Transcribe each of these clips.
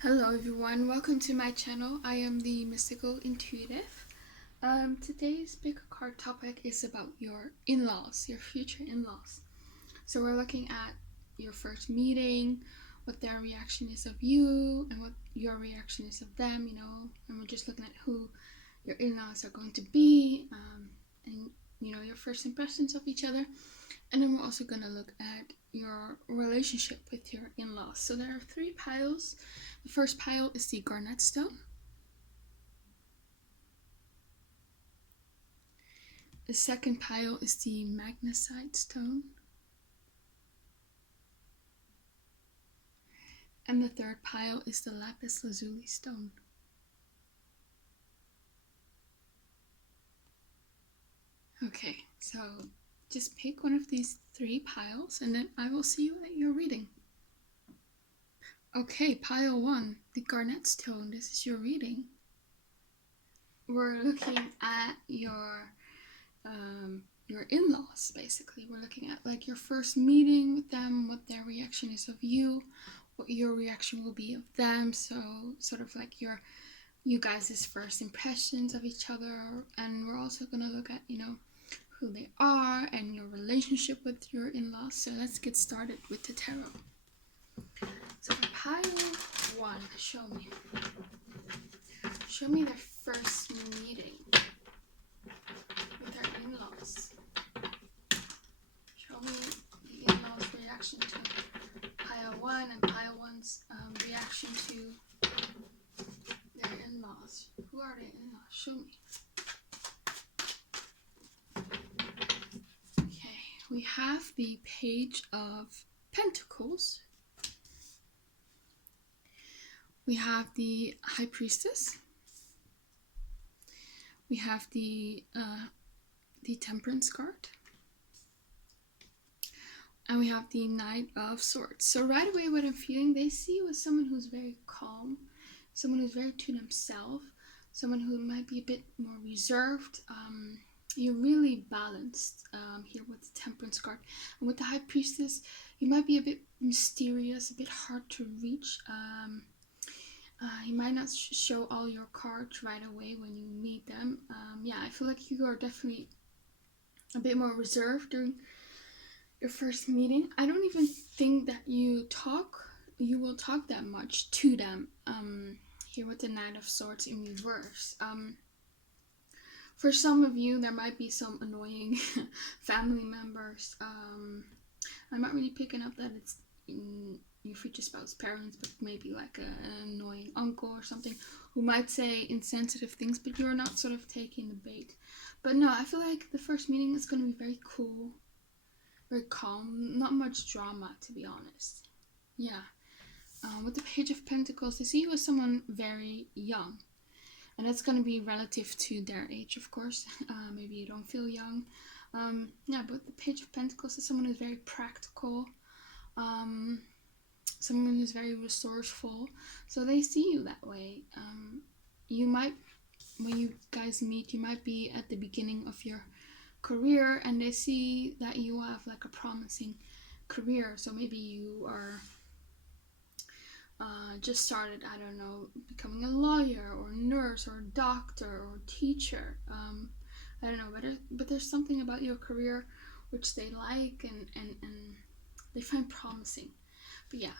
Hello everyone, welcome to my channel. I am the Mystical Intuitive. Today's pick a card topic is about your in-laws, your future in-laws. So we're looking at your first meeting, what their reaction is of you, and what your reaction is of them, and we're just looking at who your in-laws are going to be, and your first impressions of each other. And then we're also going to look at your relationship with your in-laws. So there are 3 piles. The first pile is the Garnet stone. The second pile is the Magnesite stone. And the third pile is the Lapis Lazuli stone. Okay, so just pick one of these 3 piles and then I will see you at your reading. Okay, pile 1, the Garnet stone. This is your reading. We're looking at your in-laws, basically. We're looking at like your first meeting with them, what their reaction is of you, what your reaction will be of them. So sort of like you guys' first impressions of each other. And we're also going to look at, who they are and your relationship with your in-laws. So let's get started with the tarot. So for pile 1, show me their first meeting with their in-laws. Show me the in-laws' reaction to pile 1 and pile 1's reaction to their in-laws. Who are their in-laws? Show me. Okay, we have the Page of Pentacles. We have the High Priestess. We have the Temperance card. And we have the Knight of Swords. So right away what I'm feeling, they see you as someone who's very calm, someone who's very to themselves, someone who might be a bit more reserved. You're really balanced here with the Temperance card. And with the High Priestess, you might be a bit mysterious, a bit hard to reach. You might not show all your cards right away when you meet them. I feel like you are definitely a bit more reserved during your first meeting. I don't even think that you will talk that much to them. Here with the Knight of Swords in reverse. For some of you, there might be some annoying family members. I'm not really picking up that it's your future spouse parents, but maybe like an annoying uncle or something who might say insensitive things, but you're not sort of taking the bait. But no, I feel like the first meeting is going to be very cool, very calm, not much drama, to be honest. Yeah. With the Page of Pentacles, they see you as someone very young, and that's going to be relative to their age, of course. Maybe you don't feel young. But the Page of Pentacles is someone who's very practical, someone who's very resourceful. So they see you that way. You might, when you guys meet, you might be at the beginning of your career and they see that you have like a promising career. So maybe you are just started, I don't know, becoming a lawyer or a nurse or a doctor or a teacher. I don't know, but there's something about your career which they like and they find promising. But yeah,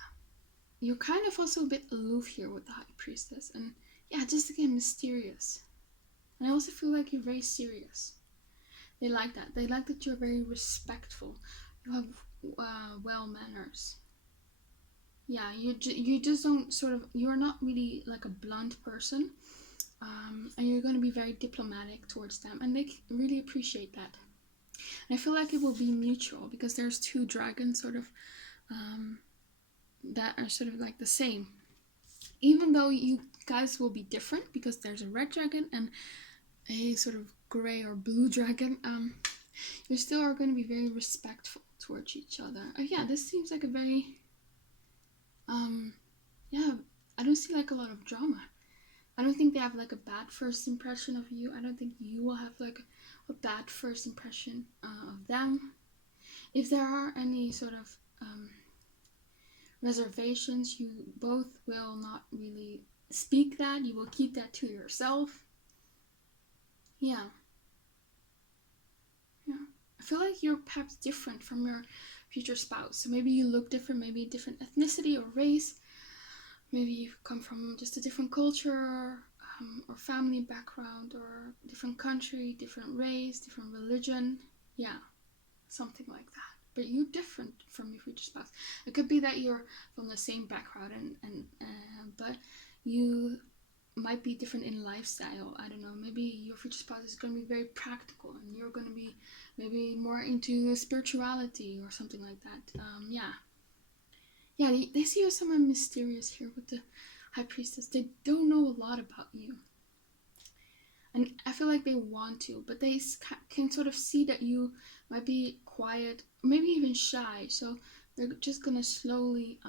you're kind of also a bit aloof here with the High Priestess. And yeah, just again, mysterious. And I also feel like you're very serious. They like that. They like that you're very respectful. You have well manners. Yeah, you just don't sort of, you're not really like a blunt person. And you're going to be very diplomatic towards them. And they really appreciate that. And I feel like it will be mutual because there's 2 dragons sort of that are sort of like the same. Even though you guys will be different because there's a red dragon and a sort of gray or blue dragon, you still are going to be very respectful towards each other. Yeah, this seems like a very, I don't see like a lot of drama. I don't think they have like a bad first impression of you. I don't think you will have like a bad first impression of them. If there are any sort of reservations. You both will not really speak that. You will keep that to yourself. Yeah. Yeah. I feel like you're perhaps different from your future spouse. So maybe you look different, maybe different ethnicity or race. Maybe you come from just a different culture, or family background, or different country, different race, different religion. Yeah, something like that. But you're different from your future spouse. It could be that you're from the same background, but you might be different in lifestyle. I don't know. Maybe your future spouse is going to be very practical, and you're going to be maybe more into spirituality or something like that. Yeah, they see you as someone mysterious here with the High Priestess. They don't know a lot about you. And I feel like they want to, but they can sort of see that you might be quiet, maybe even shy. So they're just going to slowly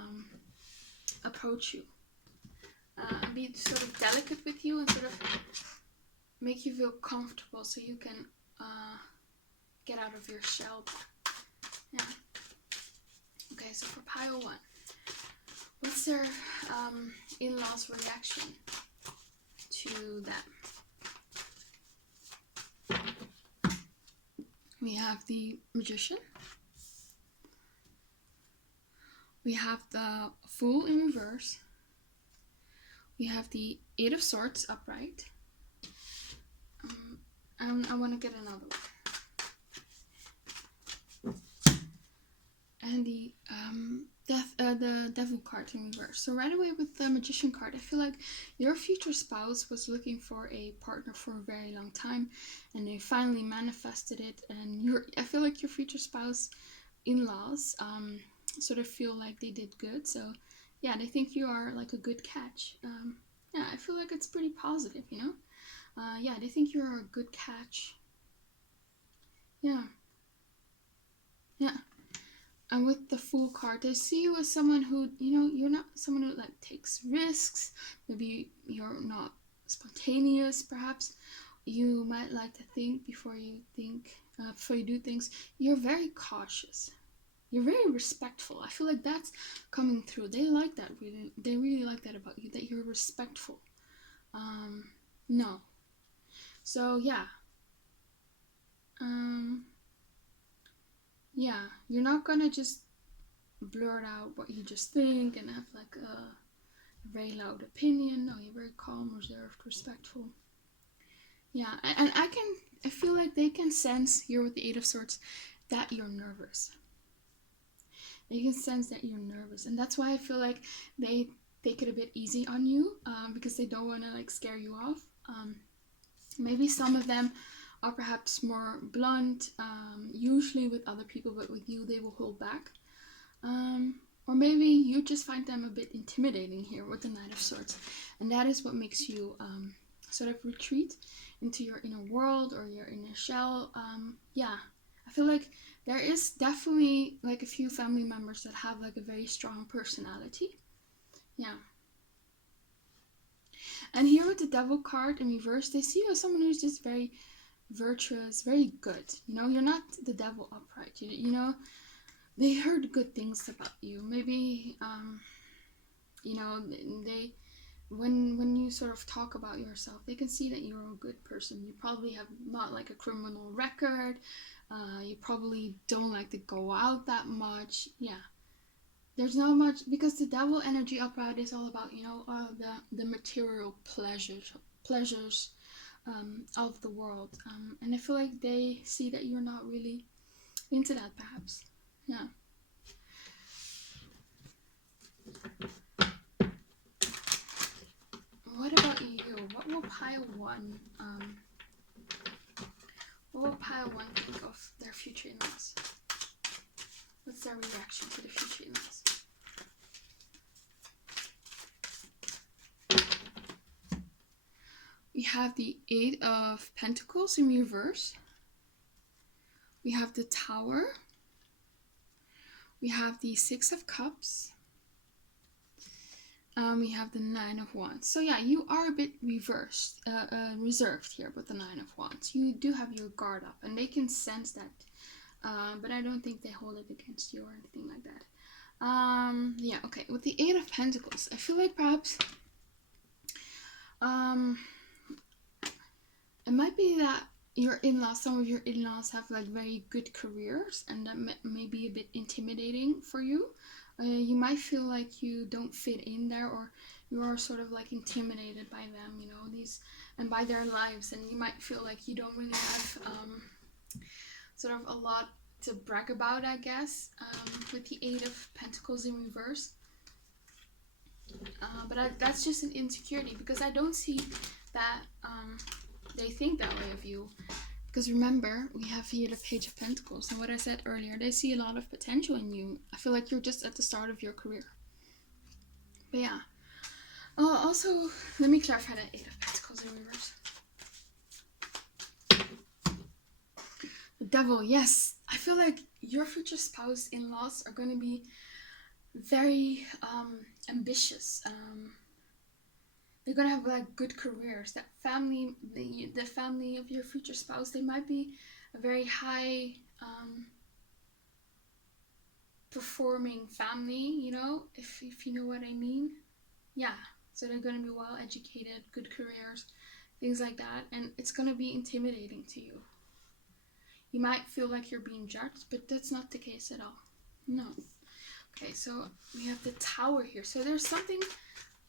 approach you. Be sort of delicate with you and sort of make you feel comfortable so you can get out of your shell. Yeah. Okay, so for pile 1. What's their in-laws' reaction to them? We have the Magician. We have the Fool in reverse. We have the 8 of Swords upright. And I want to get another one. And the the Devil card in reverse. So right away with the Magician card, I feel like your future spouse was looking for a partner for a very long time, and they finally manifested it. And I feel like your future spouse in-laws sort of feel like they did good. So yeah, they think you are like a good catch. Yeah, I feel like it's pretty positive, you know. Yeah, they think you're a good catch. Yeah. And with the Fool card, they see you as someone who, you know, you're not someone who like takes risks. Maybe you're not spontaneous. Perhaps you might like to think before you do things. You're very cautious. You're very respectful. I feel like that's coming through. They like that really. They really like that about you. That you're respectful. No. So yeah. Yeah, you're not gonna just blurt out what you just think and have like a very loud opinion. No, you're very calm, reserved, respectful. Yeah, and I feel like they can sense here with the 8 of Swords that you're nervous. They can sense that you're nervous, and that's why I feel like they take it a bit easy on you, because they don't want to like scare you off. Maybe some of them are perhaps more blunt, usually with other people, but with you they will hold back. Or maybe you just find them a bit intimidating here with the Knight of Swords, and that is what makes you sort of retreat into your inner world or your inner shell. Yeah, I feel like there is definitely like a few family members that have like a very strong personality. Yeah. And here with the Devil card in reverse, they see you as someone who's just very virtuous, very good. You know, you're not the devil upright. You know, they heard good things about you. Maybe, you know, they when you sort of talk about yourself, they can see that you're a good person. You probably have not like a criminal record. You probably don't like to go out that much. Yeah. There's not much, because the devil energy upright is all about, you know, the material pleasures of the world, and I feel like they see that you're not really into that, perhaps. Yeah. What about you? What will pile 1 think of their future in-laws? What's their reaction to the future in-laws? We have the 8 of Pentacles in reverse. We have the Tower. We have the 6 of Cups. We have the 9 of Wands. So yeah, you are a bit reserved here with the 9 of Wands. You do have your guard up, and they can sense that. But I don't think they hold it against you or anything like that. Yeah, okay. With the Eight of Pentacles, I feel like perhaps it might be that some of your in-laws have like very good careers, and that may be a bit intimidating for you. You might feel like you don't fit in there, or you are sort of like intimidated by them, and by their lives, and you might feel like you don't really have sort of a lot to brag about, I guess, with the Eight of Pentacles in reverse. But that's just an insecurity, because I don't see that they think that way of you. Because remember, we have here the Page of Pentacles, and what I said earlier, they see a lot of potential in you. I feel like you're just at the start of your career. But yeah. Also, let me clarify that Eight of Pentacles in reverse. The Devil, yes. I feel like your future spouse in-laws are going to be very ambitious. They're gonna have like good careers. That family, the family of your future spouse, they might be a very high performing family, if you know what I mean. Yeah, so they're gonna be well educated, good careers, things like that, and it's gonna be intimidating to you. You might feel like you're being judged, but that's not the case at all. No. Okay, so we have the Tower here. So there's something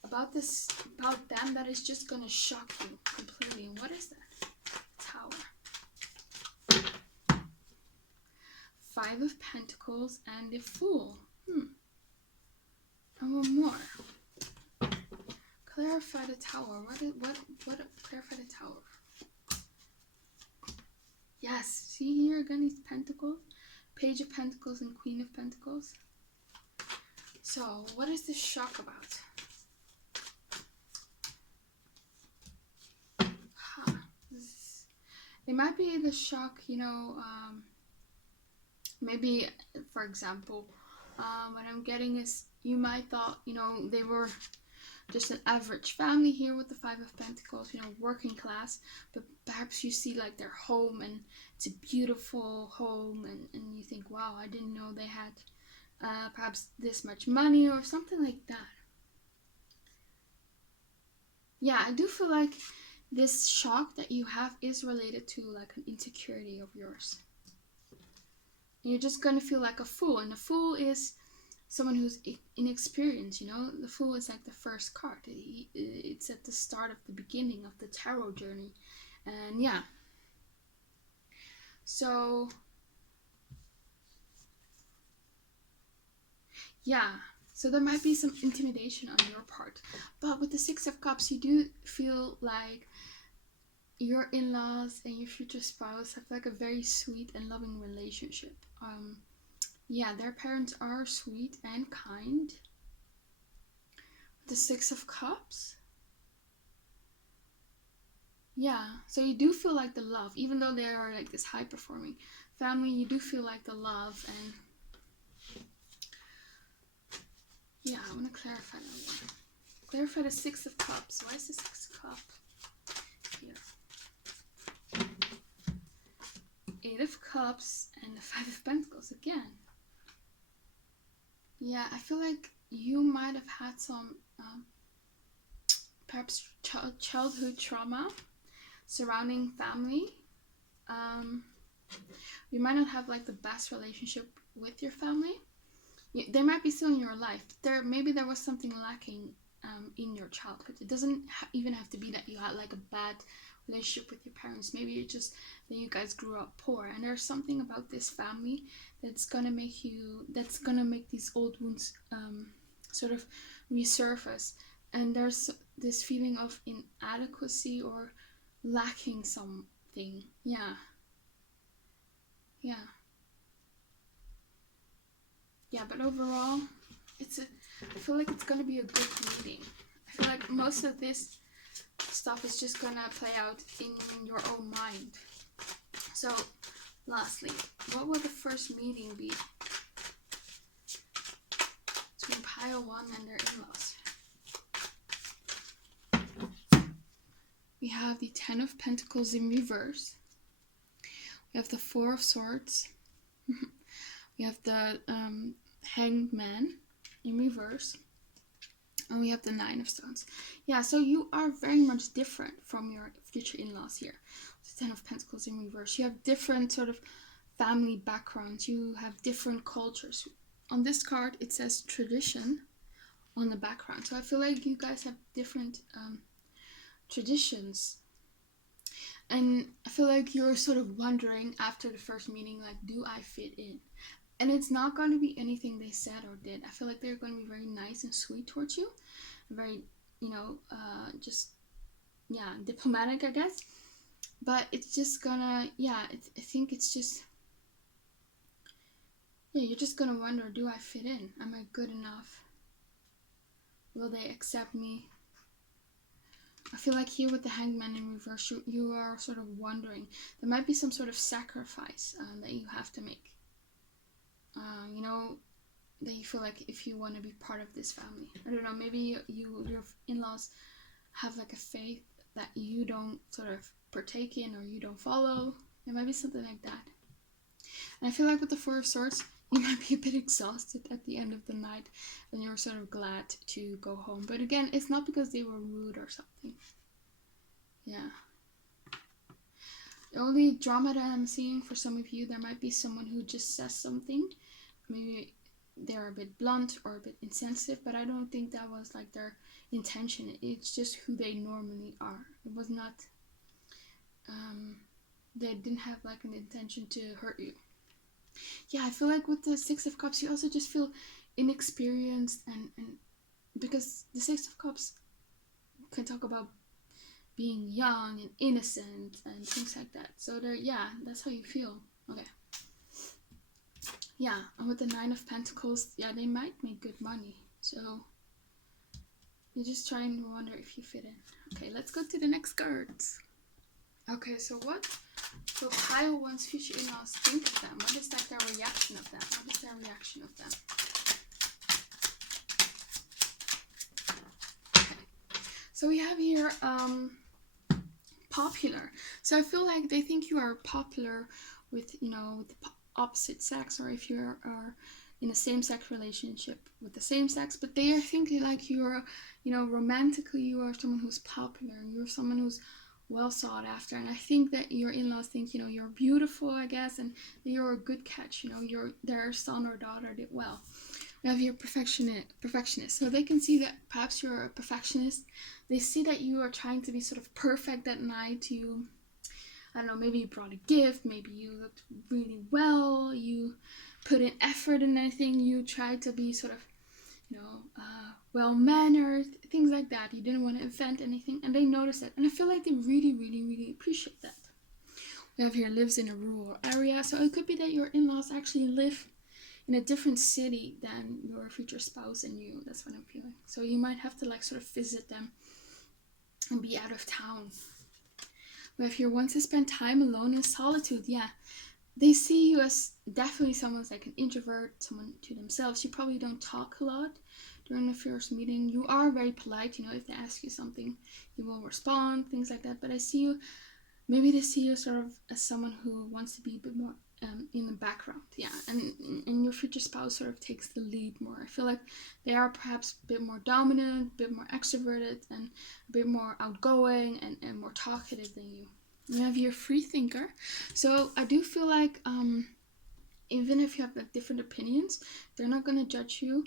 about them that is just gonna shock you completely. And what is that? Tower. Five of Pentacles and the Fool. And one more. Clarify the Tower. What clarify the Tower? Yes, see here again these Pentacles. Page of Pentacles and Queen of Pentacles. So, what is this shock about? It might be the shock, maybe, for example, what I'm getting is you might thought, they were just an average family here with the Five of Pentacles, working class, but perhaps you see like their home, and it's a beautiful home, and you think, wow, I didn't know they had perhaps this much money or something like that. Yeah, I do feel like this shock that you have is related to like an insecurity of yours. And you're just gonna feel like a fool, and a fool is someone who's inexperienced, The Fool is like the first card. It's at the start of the beginning of the tarot journey. And yeah. So, yeah. So there might be some intimidation on your part. But with the Six of Cups, you do feel like your in-laws and your future spouse have like a very sweet and loving relationship. Yeah, their parents are sweet and kind. The Six of Cups. Yeah, so you do feel like the love, even though they are like this high performing family, you do feel like the love. And yeah, I want to clarify that one. Clarify the Six of Cups. Why is the Six of Cups here? Eight of Cups and the Five of Pentacles again. Yeah, I feel like you might have had some perhaps childhood trauma surrounding family. You might not have like the best relationship with your family. They might be still in your life. Maybe there was something lacking in your childhood. It doesn't even have to be that you had like a bad relationship with your parents. Maybe it's just that you guys grew up poor, and there's something about this family that's gonna make these old wounds sort of resurface, and there's this feeling of inadequacy or lacking something. Yeah, but overall I feel like it's gonna be a good reading. I feel like most of this stuff is just gonna play out in your own mind. So lastly, what will the first meeting be between pile 1 and their in-laws? We have the Ten of Pentacles in reverse. We have the Four of Swords. We have the Hanged Man in reverse. And we have the Nine of Stones. Yeah, so you are very much different from your future in-laws here. The Ten of Pentacles in reverse. You have different sort of family backgrounds. You have different cultures. On this card, it says tradition on the background. So I feel like you guys have different traditions. And I feel like you're sort of wondering after the first meeting, like, do I fit in? And it's not going to be anything they said or did. I feel like they're going to be very nice and sweet towards you. Very, just, yeah, diplomatic, I guess. But it's just gonna, I think it's just, you're just gonna wonder, do I fit in? Am I good enough? Will they accept me? I feel like here with the Hangman in reverse, you are sort of wondering. There might be some sort of sacrifice that you have to make. That you feel like if you want to be part of this family. I don't know, maybe your in-laws have like a faith that you don't sort of partake in or you don't follow. It might be something like that. And I feel like with the Four of Swords, you might be a bit exhausted at the end of the night and you're sort of glad to go home. But again, it's not because they were rude or something. Yeah. The only drama that I'm seeing for some of you, there might be someone who just says something. Maybe they're a bit blunt or a bit insensitive, but I don't think that was like their intention. It's just who they normally are. It was not, they didn't have like an intention to hurt you. Yeah, I feel like with the Six of Cups, you also just feel inexperienced and because the Six of Cups can talk about being young and innocent and things like that. So that's how you feel. Okay. Yeah, and with the Nine of Pentacles, they might make good money. So you're just trying to wonder if you fit in. Okay, let's go to the next cards. Okay, so what will Kyle one's future in-laws think of them? What is like their reaction of them? What is their reaction of them? Okay. So we have here popular. So I feel like they think you are popular with, with the opposite sex, or if you are in a same-sex relationship with the same sex, but they are thinking like you're, romantically you are someone who's popular, you're someone who's well sought after, and I think that your in-laws think, you're beautiful, I guess, and you're a good catch, their son or daughter did well. We have your perfectionist, so they can see that perhaps you're a perfectionist. They see that you are trying to be sort of perfect that night. I don't know, maybe you brought a gift, maybe you looked really well, you put in effort in anything, you tried to be sort of, well-mannered, things like that. You didn't want to offend anything, and they notice that. And I feel like they really, really, really appreciate that. We have here lives in a rural area, so it could be that your in-laws actually live in a different city than your future spouse and you. That's what I'm feeling. So you might have to like sort of visit them and be out of town. But if you want to spend time alone in solitude, they see you as definitely someone's like an introvert, someone to themselves. You probably don't talk a lot during the first meeting. You are very polite, if they ask you something, you will respond, things like that. But I see you, maybe they see you sort of as someone who wants to be a bit more in the background, and your future spouse sort of takes the lead more. I feel like they are perhaps a bit more dominant, a bit more extroverted, and a bit more outgoing and more talkative than you. You have your free thinker, so I do feel like even if you have like different opinions, they're not gonna judge you.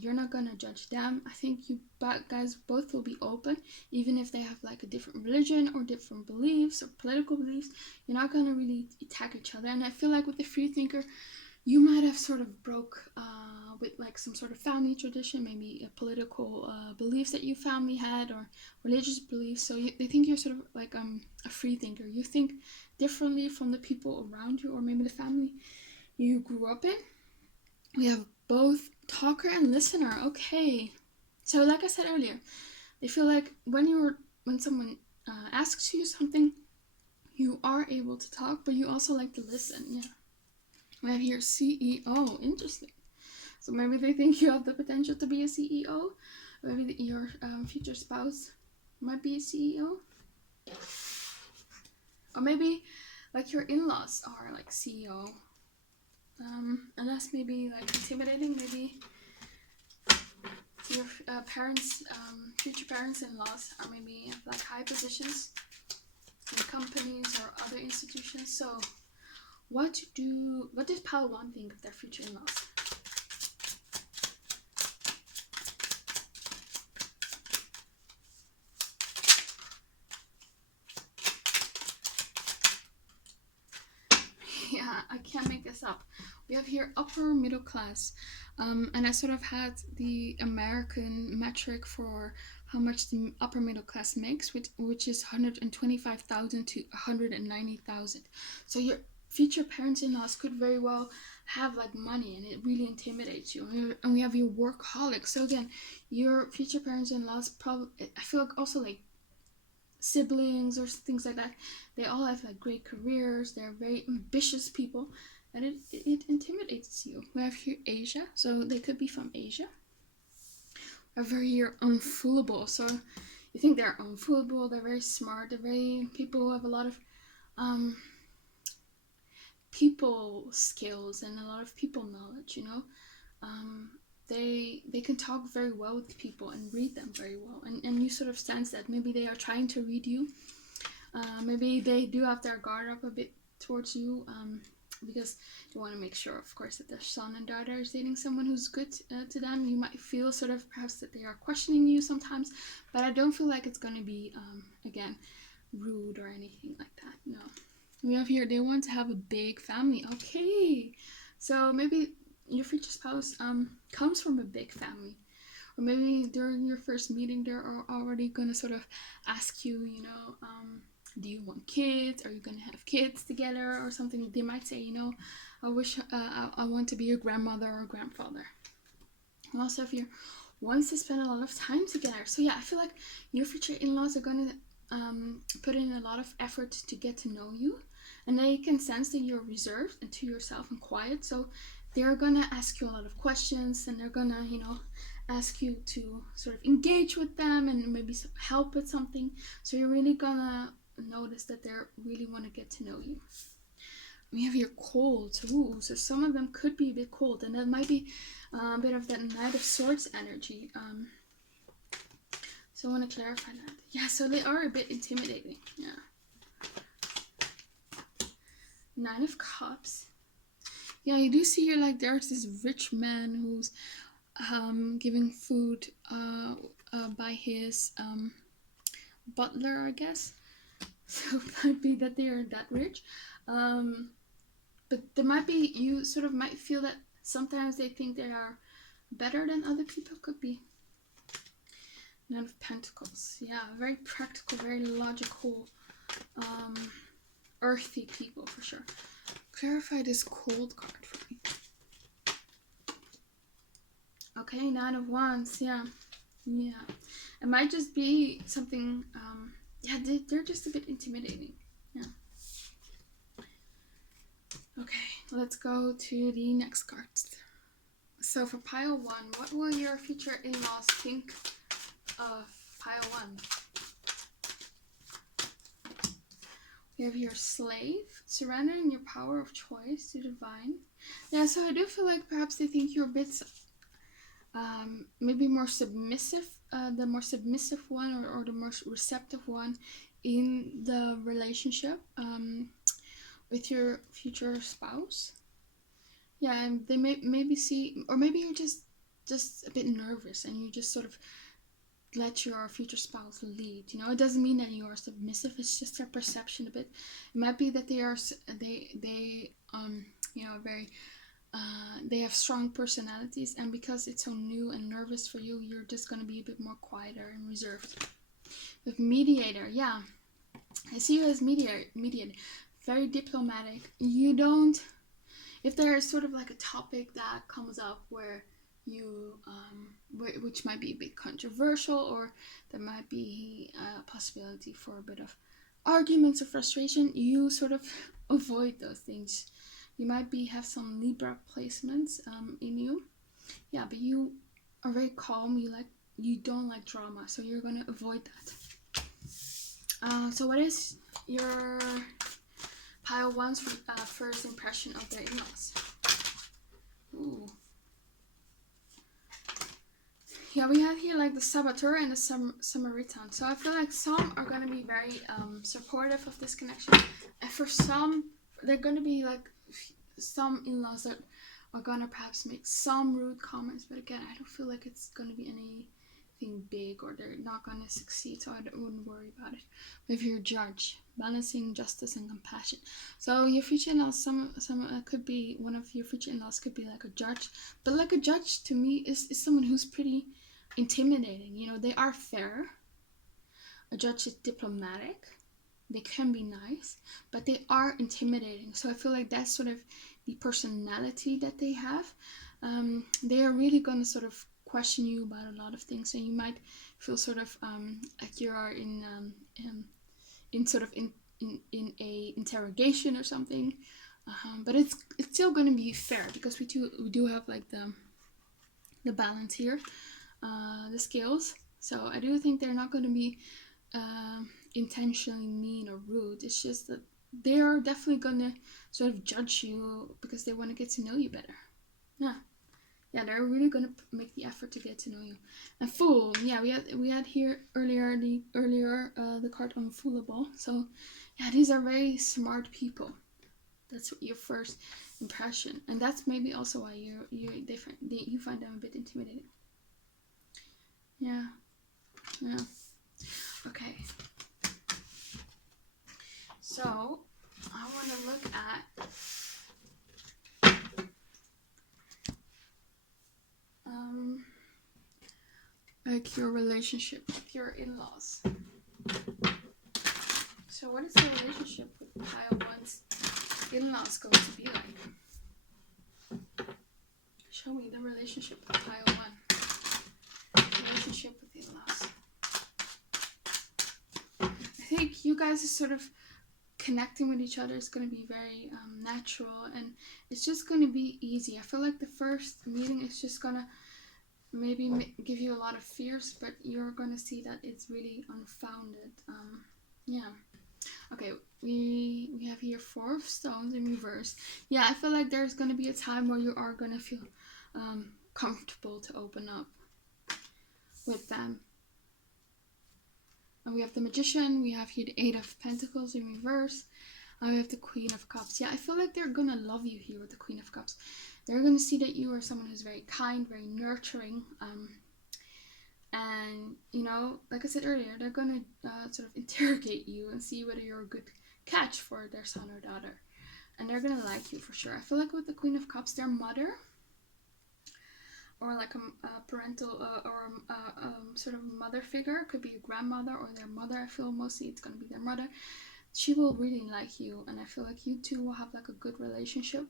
You're not gonna judge them. I think you guys both will be open, even if they have like a different religion or different beliefs or political beliefs. You're not gonna really attack each other. And I feel like with the free thinker, you might have sort of broke with like some sort of family tradition, maybe a political beliefs that your family had or religious beliefs. So they think you're sort of like a free thinker. You think differently from the people around you, or maybe the family you grew up in. We have both talker and listener. Okay, so like I said earlier, they feel like when someone asks you something, you are able to talk, but you also like to listen. We have here CEO. Interesting. So maybe they think you have the potential to be a CEO. Maybe your future spouse might be a CEO, or maybe like your in-laws are like CEO. Unless maybe like intimidating, maybe your parents, future parents-in-laws are maybe have like high positions in companies or other institutions. So what does pile one think of their future in-laws? Yeah, I can't make this up. We have here upper middle class, and I sort of had the American metric for how much the upper middle class makes, which is 125,000 to 190,000. So your future parents-in-laws could very well have like money, and it really intimidates you. And we have your workaholic. So again, your future parents-in-laws probably, I feel like also like siblings or things like that, they all have like great careers, they're very ambitious people, and it intimidates you. We have here Asia, so they could be from Asia. Are very unfoolable, so you think they're unfoolable, they're very smart, they're very people who have a lot of people skills and a lot of people knowledge, you know. They can talk very well with people and read them very well, and you sort of sense that maybe they are trying to read you. Maybe they do have their guard up a bit towards you, because you want to make sure, of course, that their son and daughter is dating someone who's good to them. You might feel sort of perhaps that they are questioning you sometimes, but I don't feel like it's going to be, again, rude or anything like that. No. We have here, they want to have a big family. Okay. So maybe your future spouse comes from a big family, or maybe during your first meeting they're already gonna sort of ask you, you know, do you want kids, are you gonna have kids together or something. They might say, you know, I wish I want to be your grandmother or grandfather. And also if you wants to spend a lot of time together. So yeah, I feel like your future in-laws are gonna put in a lot of effort to get to know you, and they can sense that you're reserved and to yourself and quiet. So they're gonna ask you a lot of questions, and they're gonna, you know, ask you to sort of engage with them and maybe help with something. So you're really gonna notice that they really want to get to know you. We have here cold. Ooh, so some of them could be a bit cold, and that might be a bit of that Knight of Swords energy. So I want to clarify that. Yeah, so they are a bit intimidating. Yeah. Nine of Cups. Yeah, you do see here like there's this rich man who's giving food by his butler, I guess. So it might be that they are that rich. But there might be, you sort of might feel that sometimes they think they are better than other people. Could be. Nine of Pentacles. Yeah, very practical, very logical, earthy people for sure. Clarify this cold card for me. Okay, Nine of Wands. Yeah. It might just be something, yeah, they're just a bit intimidating. Yeah. Okay, let's go to the next cards. So for pile one, what will your future in-laws think of pile one? We have your Slave, surrendering your power of choice to divine. Yeah, so I do feel like perhaps they think you're a bit maybe more submissive, the more submissive one, or the more receptive one in the relationship with your future spouse. Yeah, and they maybe see, or maybe you're just a bit nervous and you just sort of let your future spouse lead. You know, it doesn't mean that you are submissive. It's just their perception a bit. It might be that they you know, very they have strong personalities, and because it's so new and nervous for you, you're just gonna be a bit more quieter and reserved. With mediator, yeah, I see you as mediator, very diplomatic. You don't, if there is sort of like a topic that comes up where you which might be a bit controversial, or there might be a possibility for a bit of arguments or frustration, you sort of avoid those things. You might have some Libra placements in you. Yeah, but you are very calm. You don't like drama, so you're gonna avoid that. So what is your pile one's first impression of their in-laws? Ooh. Yeah, we have here like the Saboteur and the Samaritan. So I feel like some are going to be very supportive of this connection. And for some, they're going to be like some in-laws that are going to perhaps make some rude comments. But again, I don't feel like it's going to be anything big, or they're not going to succeed. So I wouldn't worry about it. But if you're a judge, balancing justice and compassion. So your future in-laws, some could be, one of your future in-laws could be like a judge. But like a judge to me is someone who's pretty intimidating. You know, they are fair. A judge is diplomatic. They can be nice, but they are intimidating. So I feel like that's sort of the personality that they have. They are really going to sort of question you about a lot of things, and you might feel sort of like you are in a interrogation or something. But it's still going to be fair, because we do have like the balance here. The scales. So I do think they're not going to be intentionally mean or rude. It's just that they are definitely going to sort of judge you because they want to get to know you better. Yeah, they're really going to make the effort to get to know you. And Fool, yeah, we had here earlier the card Unfoolable. So yeah, these are very smart people. That's your first impression, and that's maybe also why you're different. You find them a bit intimidating. Yeah. Okay. So I want to look at like your relationship with your in-laws. So what is the relationship with pile one's in-laws going to be like? Show me the relationship with pile one. Relationship with in-laws. I think you guys are sort of connecting with each other is going to be very natural, and it's just going to be easy. I feel like the first meeting is just going to maybe give you a lot of fears, but you're going to see that it's really unfounded. Yeah. Okay, we have here 4 of Stones in reverse. Yeah, I feel like there's going to be a time where you are going to feel comfortable to open up with them. And we have the Magician, we have here the 8 of Pentacles in reverse, and we have the Queen of Cups. Yeah, I feel like they're gonna love you here with the Queen of Cups. They're gonna see that you are someone who's very kind, very nurturing, and you know, like I said earlier, they're gonna sort of interrogate you and see whether you're a good catch for their son or daughter, and they're gonna like you for sure. I feel like with the Queen of Cups, their mother, or like a parental sort of mother figure, could be a grandmother or their mother. I feel mostly it's going to be their mother. She will really like you, and I feel like you two will have like a good relationship.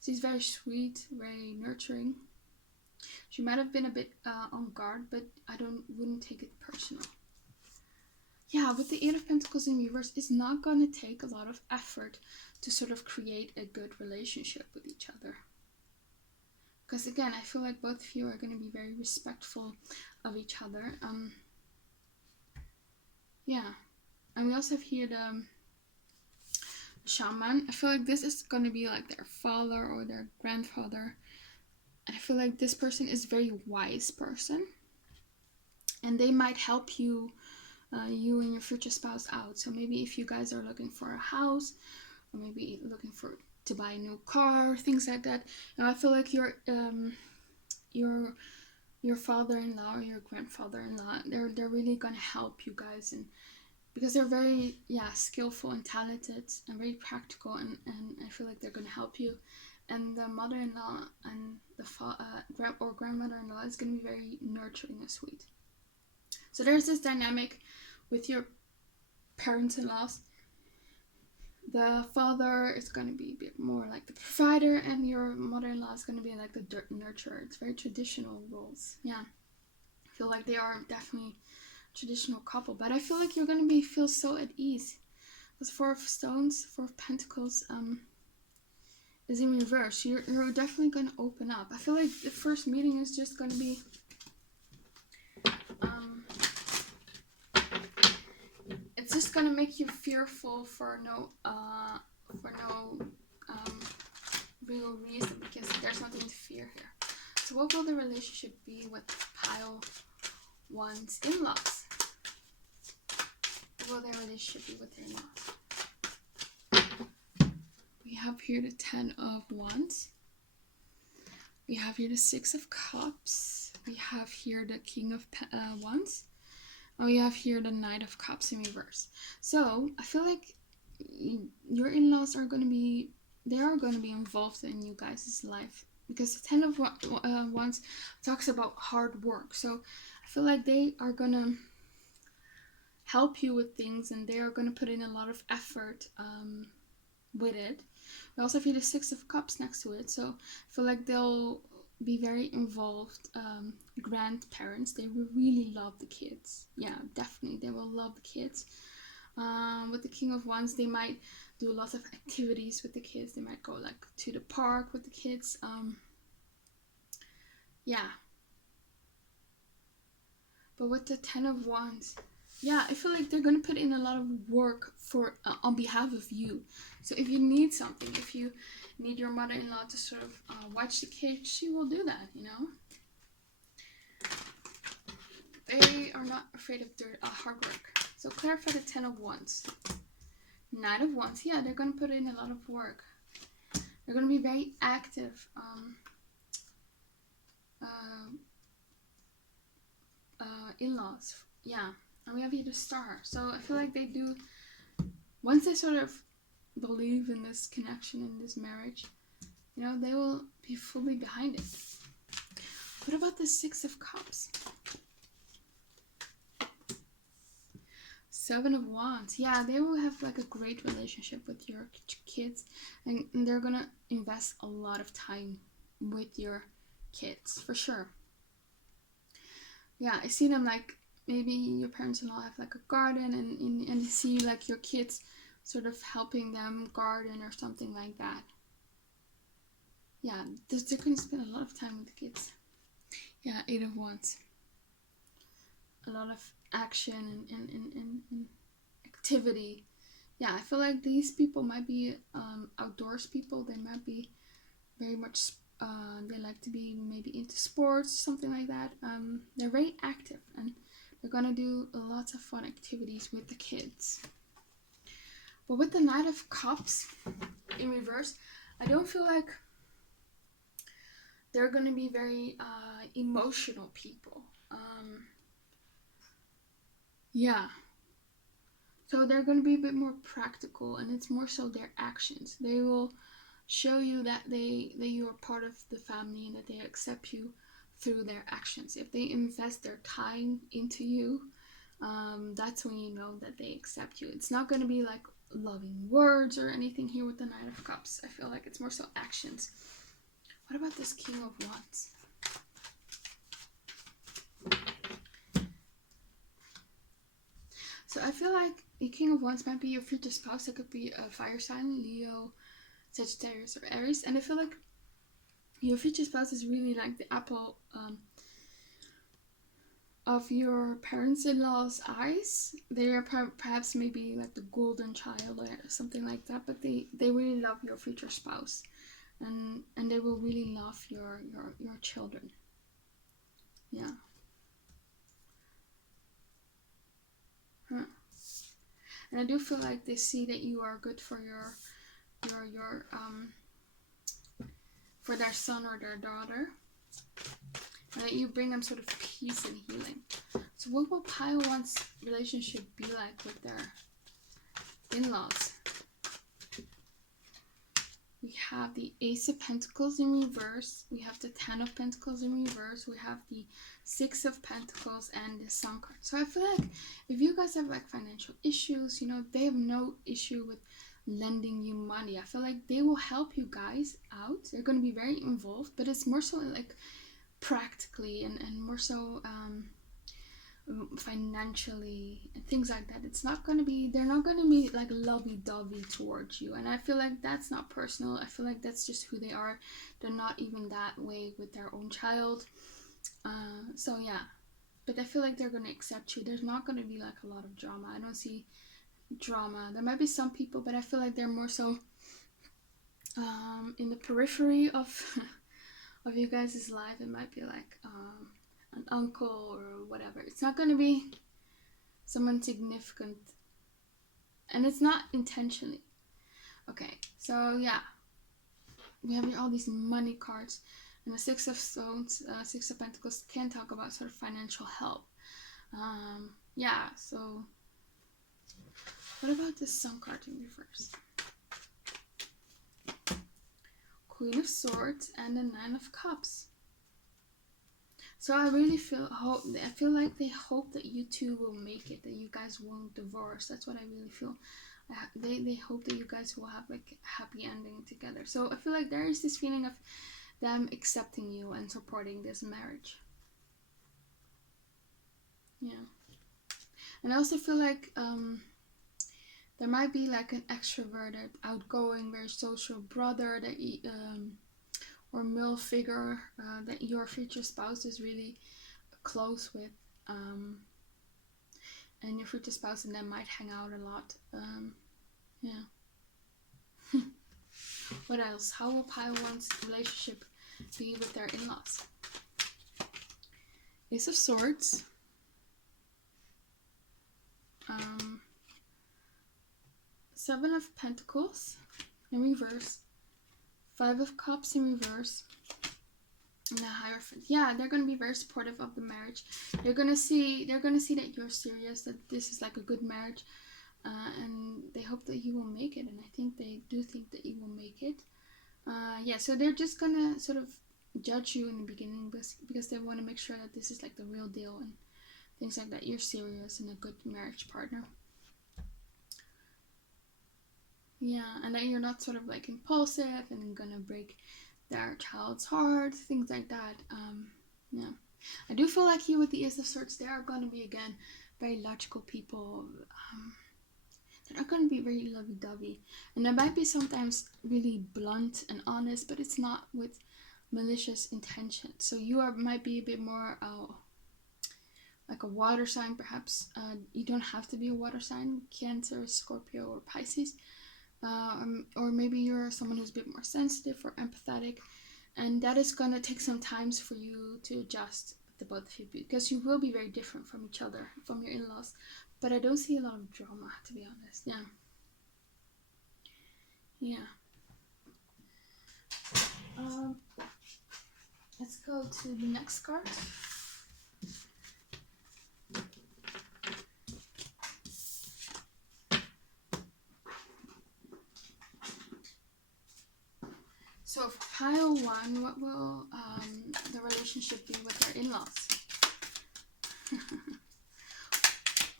She's very sweet, very nurturing. She might have been a bit on guard, but I wouldn't take it personal. Yeah, with the 8 of Pentacles in reverse, it's not going to take a lot of effort to sort of create a good relationship with each other. Because again, I feel like both of you are going to be very respectful of each other. Yeah. And we also have here the Shaman. I feel like this is going to be like their father or their grandfather. And I feel like this person is a very wise person. And they might help you, you and your future spouse out. So maybe if you guys are looking for a house, or maybe looking to buy a new car, things like that. And I feel like your father-in-law or your grandfather-in-law, they're really gonna help you guys, and because they're very skillful and talented and very practical, and I feel like they're gonna help you. And the mother-in-law and the or grandmother-in-law is gonna be very nurturing and sweet. So there's this dynamic with your parents-in-laws. The father is going to be a bit more like the provider, and your mother-in-law is going to be like the nurturer. It's very traditional roles. Yeah. I feel like they are definitely a traditional couple, but I feel like you're going to feel so at ease. Because 4 of Stones, 4 of Pentacles is in reverse. You're definitely going to open up. I feel like the first meeting is just going to be it's just gonna make you fearful for no real reason, because there's nothing to fear here. So what will the relationship be with pile one's in-laws? What will their relationship be with their in-laws? We have here the 10 of Wands. We have here the 6 of Cups. We have here the King of Wands. And we have here the Knight of Cups in reverse. So I feel like your in-laws are going to be, they are going to be involved in you guys' life, because the 10 of Wands talks about hard work. So I feel like they are going to help you with things, and they are going to put in a lot of effort with it. We also have the 6 of Cups next to it, so I feel like they'll be very involved. Grandparents, they will really love the kids. Yeah, definitely, they will love the kids. With the King of Wands, they might do lots of activities with the kids. They might go like to the park with the kids. Yeah. But with the 10 of Wands, yeah, I feel like they're going to put in a lot of work for on behalf of you. So if you need something, if you need your mother-in-law to sort of watch the kids, she will do that, you know. They are not afraid of hard work. So clarify the 10 of Wands. Knight of Wands, yeah, they're going to put in a lot of work. They're going to be very active. In-laws, yeah. And we have here the Star. So I feel like they do, once they sort of believe in this connection, in this marriage, you know, they will be fully behind it. What about the 6 of Cups? 7 of Wands. Yeah, they will have like a great relationship with your kids, and they're gonna invest a lot of time with your kids, for sure. Yeah, I see them like, maybe your parents-in-law have like a garden, and you see like your kids sort of helping them garden or something like that. Yeah, they're going to spend a lot of time with the kids. Yeah, 8 of Wands. A lot of action and activity. Yeah, I feel like these people might be outdoors people. They might be very much, they like to be maybe into sports, something like that. They're very active, and they're gonna do lots of fun activities with the kids. But with the Knight of Cups in reverse, I don't feel like they're gonna be very emotional people. Yeah. So they're going to be a bit more practical, and it's more so their actions. They will show you that you are part of the family, and that they accept you through their actions. If they invest their time into you, that's when you know that they accept you. It's not going to be like loving words or anything here with the Knight of Cups. I feel like it's more so actions. What about this King of Wands? So I feel like the King of Wands might be your future spouse. It could be a fire sign, Leo, Sagittarius, or Aries. And I feel like your future spouse is really like the apple of your parents-in-law's eyes. They are perhaps maybe like the golden child or something like that. But they really love your future spouse, and they will really love your children. Yeah. Huh. And I do feel like they see that you are good for your for their son or their daughter, and that you bring them sort of peace and healing. So what will pile one's relationship be like with their in-laws? We have the Ace of Pentacles in reverse. We have the 10 of Pentacles in reverse. We have the 6 of Pentacles and the Sun card. So I feel like if you guys have like financial issues, you know, they have no issue with lending you money. I feel like they will help you guys out. They're going to be very involved, but it's more so like practically and more so financially and things like that. It's not going to be, they're not going to be like lovey-dovey towards you, and I feel like that's not personal. I feel like that's just who they are. They're not even that way with their own child. So yeah, but I feel like they're going to accept you. There's not going to be like a lot of drama. I don't see drama. There might be some people, but I feel like they're more so in the periphery of of you guys' life. It might be like an uncle or whatever. It's not going to be someone significant, and it's not intentionally. Okay, so yeah, we have all these money cards, and the Six of Stones, Six of Pentacles can talk about sort of financial help. Yeah, so what about this Sun card in reverse? Queen of Swords and the Nine of Cups. So I really feel like they hope that you two will make it, that you guys won't divorce. That's what I really feel. They hope that you guys will have like a happy ending together. So I feel like there is this feeling of them accepting you and supporting this marriage. Yeah. And I also feel like there might be like an extroverted, outgoing, very social brother that or male figure that your future spouse is really close with, and your future spouse and them might hang out a lot. Yeah. What else? How will Pile 1's relationship be with their in-laws? Ace of Swords. Seven of Pentacles in reverse. Five of Cups in reverse. And the Hierophant. Yeah, they're gonna be very supportive of the marriage. They're gonna see that you're serious, that this is like a good marriage, and they hope that you will make it. And I think they do think that you will make it. Yeah, so they're just gonna sort of judge you in the beginning because they want to make sure that this is like the real deal and things like that. You're serious and a good marriage partner. Yeah, and that you're not sort of like impulsive and gonna break their child's heart, things like that. Yeah, I do feel like here with the Ace of Swords, they are gonna be again very logical people. They're not gonna be very lovey-dovey, and they might be sometimes really blunt and honest, but it's not with malicious intention. So you might be a bit more like a water sign, perhaps. You don't have to be a water sign, Cancer, Scorpio, or Pisces. Or maybe you're someone who's a bit more sensitive or empathetic, and that is gonna take some time for you to adjust with the both of you, because you will be very different from each other, from your in-laws. But I don't see a lot of drama, to be honest. Yeah. Let's go to the next card. So for Pile 1, what will the relationship be with their in-laws?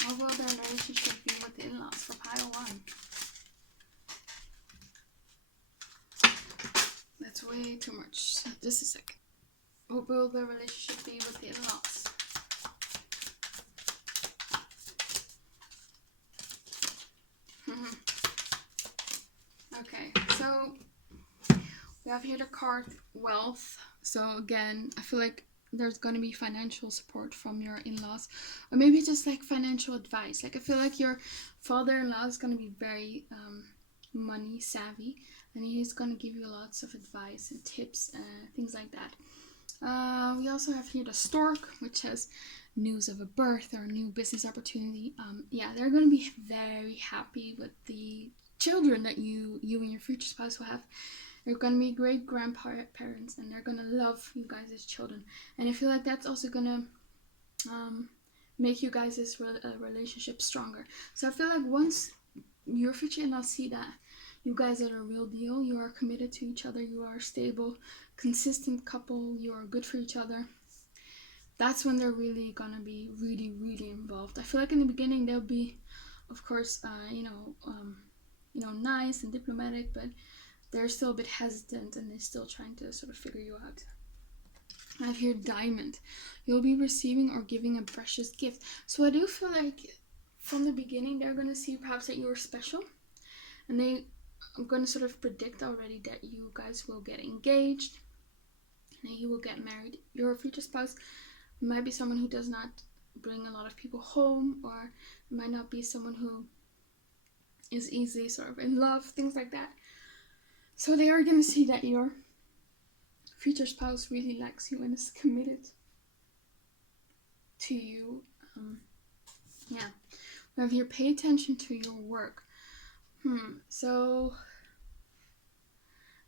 What will their relationship be with the in-laws for Pile 1? That's way too much. Just a second. What will the relationship be with the in-laws? Okay, so we have here the card Wealth. So again, I feel like there's going to be financial support from your in-laws, or maybe just like financial advice. Like I feel like your father-in-law is going to be very money savvy, and he's going to give you lots of advice and tips and things like that. We also have here the Stork, which has news of a birth or a new business opportunity. Yeah, they're going to be very happy with the children that you and your future spouse will have. They're going to be great grandparents, and they're going to love you guys as children. And I feel like that's also going to make you guys' relationship stronger. So I feel like once your future in-laws see that you guys are a real deal, you are committed to each other, you are a stable, consistent couple, you are good for each other, that's when they're really going to be really, really involved. I feel like in the beginning they'll be, of course, nice and diplomatic, but they're still a bit hesitant and they're still trying to sort of figure you out. I have here Diamond. You'll be receiving or giving a precious gift. So I do feel like from the beginning they're going to see perhaps that you are special, and I'm going to sort of predict already that you guys will get engaged and you will get married. Your future spouse might be someone who does not bring a lot of people home, or might not be someone who is easily sort of in love, things like that. So they are going to see that your future spouse really likes you and is committed to you. Yeah. We have here, pay attention to your work. So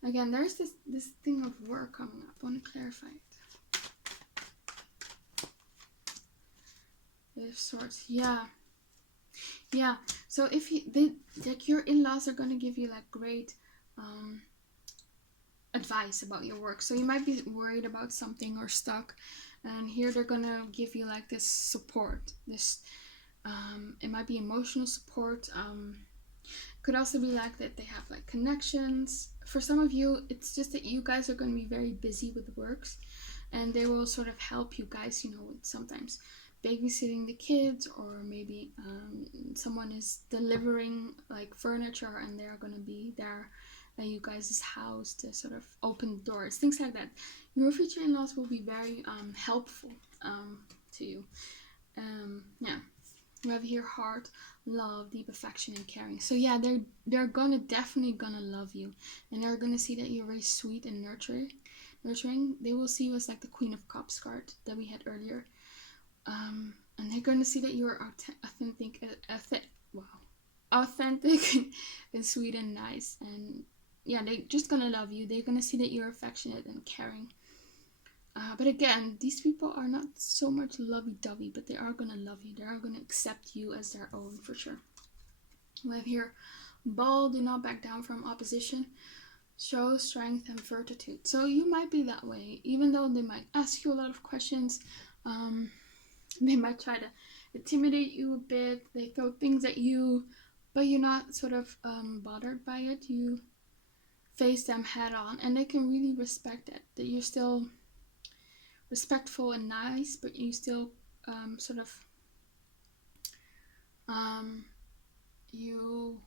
again, there's this thing of work coming up. I want to clarify it. Eight of Swords. Yeah. So if like your in-laws are gonna give you like great advice about your work. So you might be worried about something or stuck, and here they're gonna give you like this support. This it might be emotional support. Could also be like that they have like connections. For some of you, it's just that you guys are going to be very busy with works, and they will sort of help you guys, with sometimes babysitting the kids, or maybe someone is delivering like furniture and they're going to be there at you guys' house to sort of open doors, things like that. Your future in-laws will be very helpful to you. Yeah. We have here heart, love, deep affection, and caring. So yeah, they're definitely gonna love you, and they're gonna see that you're very sweet and nurturing. They will see you as like the Queen of Cups card that we had earlier, and they're gonna see that you're authentic and sweet and nice, and yeah, they're just gonna love you. They're gonna see that you're affectionate and caring. But again, these people are not so much lovey-dovey, but they are going to love you. They are going to accept you as their own, for sure. We have here, bold, do not back down from opposition. Show strength and fortitude. So you might be that way, even though they might ask you a lot of questions. They might try to intimidate you a bit. They throw things at you, but you're not sort of bothered by it. You face them head on, and they can really respect it, that you're still respectful and nice, but you still sort of you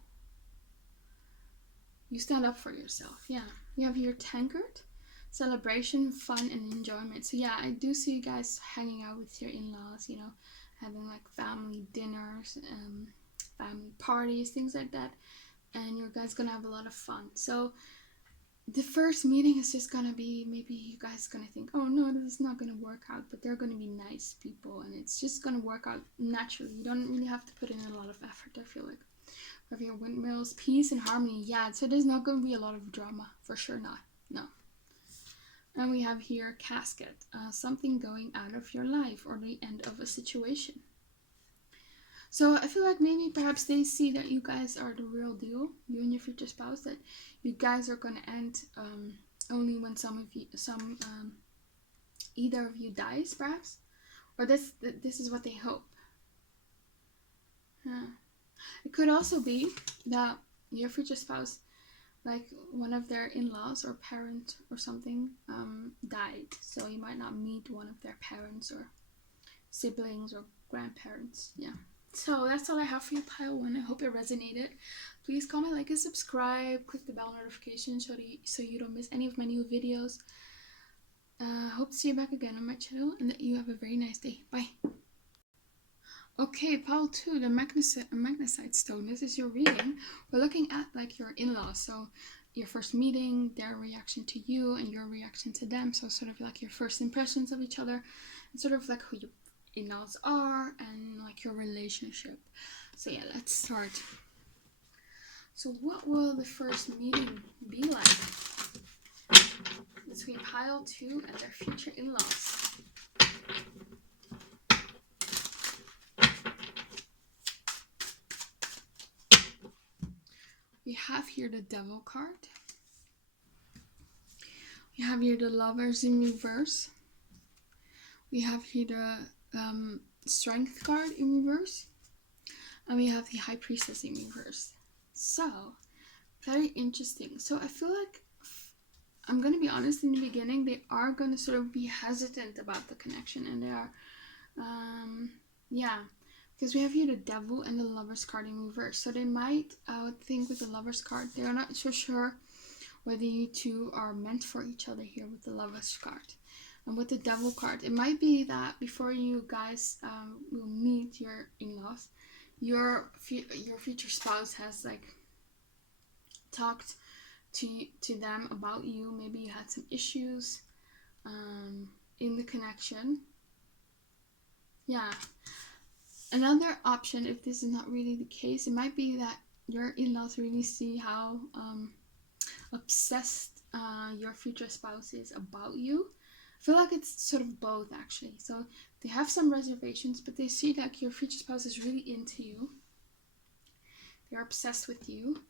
stand up for yourself. Yeah. You have your tankard, celebration, fun, and enjoyment. So yeah, I do see you guys hanging out with your in-laws, having like family dinners, family parties, things like that, and you guys gonna have a lot of fun. So the first meeting is just gonna be, maybe you guys gonna think, oh no, this is not gonna work out, but they're gonna be nice people, and it's just gonna work out naturally. You don't really have to put in a lot of effort, I feel like. Have your windmills, peace and harmony. Yeah, so there's not gonna be a lot of drama, for sure not. No. And we have here casket, something going out of your life or the end of a situation. So I feel like maybe perhaps they see that you guys are the real deal, you and your future spouse, that you guys are going to end only when either of you dies, perhaps, or this is what they hope. It could also be that your future spouse, like one of their in-laws or parent or something, died, so you might not meet one of their parents or siblings or grandparents. Yeah. So that's all I have for you, pile 1. I hope it resonated. Please comment, like, and subscribe. Click the bell notification so you don't miss any of my new videos. Hope to see you back again on my channel, and that you have a very nice day. Bye. Okay, pile 2, the Magnesite stone. This is your reading. We're looking at like your in-laws. So your first meeting, their reaction to you, and your reaction to them. So sort of like your first impressions of each other, and sort of like who you in-laws are, and like your relationship. So yeah, let's start. So what will the first meeting be like between pile 2 and their future in-laws? We have here the Devil card. We have here the Lovers in reverse. We have here the Strength card in reverse, and we have the High Priestess in reverse. So very interesting. So I feel like, I'm gonna be honest, in the beginning they are gonna sort of be hesitant about the connection, and they are because we have here the Devil and the Lovers card in reverse. So they might think with the Lovers card, they're not so sure whether you two are meant for each other here with the Lovers card. And with the Devil card, it might be that before you guys will meet your in-laws, your future spouse has like talked to them about you. Maybe you had some issues in the connection. Yeah. Another option, if this is not really the case, it might be that your in-laws really see how obsessed your future spouse is about you. I feel like it's sort of both, actually. So they have some reservations, but they see like your future spouse is really into you. They're obsessed with you.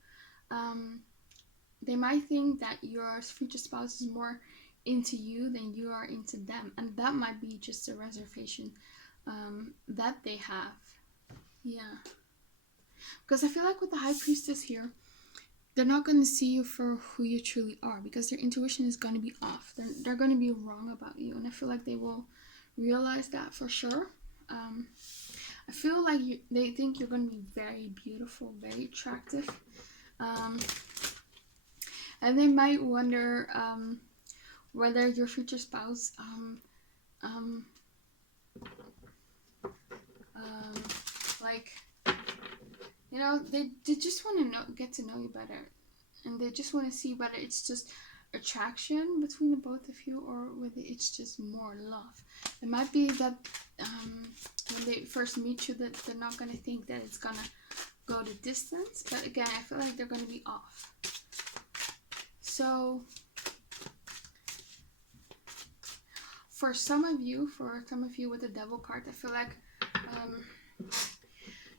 They might think that your future spouse is more into you than you are into them, and that might be just a reservation that they have. Yeah, because I feel like with the High Priestess here, they're not going to see you for who you truly are, because their intuition is going to be off. They're going to be wrong about you, and I feel like they will realize that for sure. I feel like they think you're going to be very beautiful, very attractive, and they might wonder whether your future spouse like, you know, they just want to get to know you better, and they just want to see whether it's just attraction between the both of you or whether it's just more love. It might be that when they first meet you that they're not going to think that it's going to go the distance, but again, I feel like they're going to be off. So for some of you with the Devil card, I feel like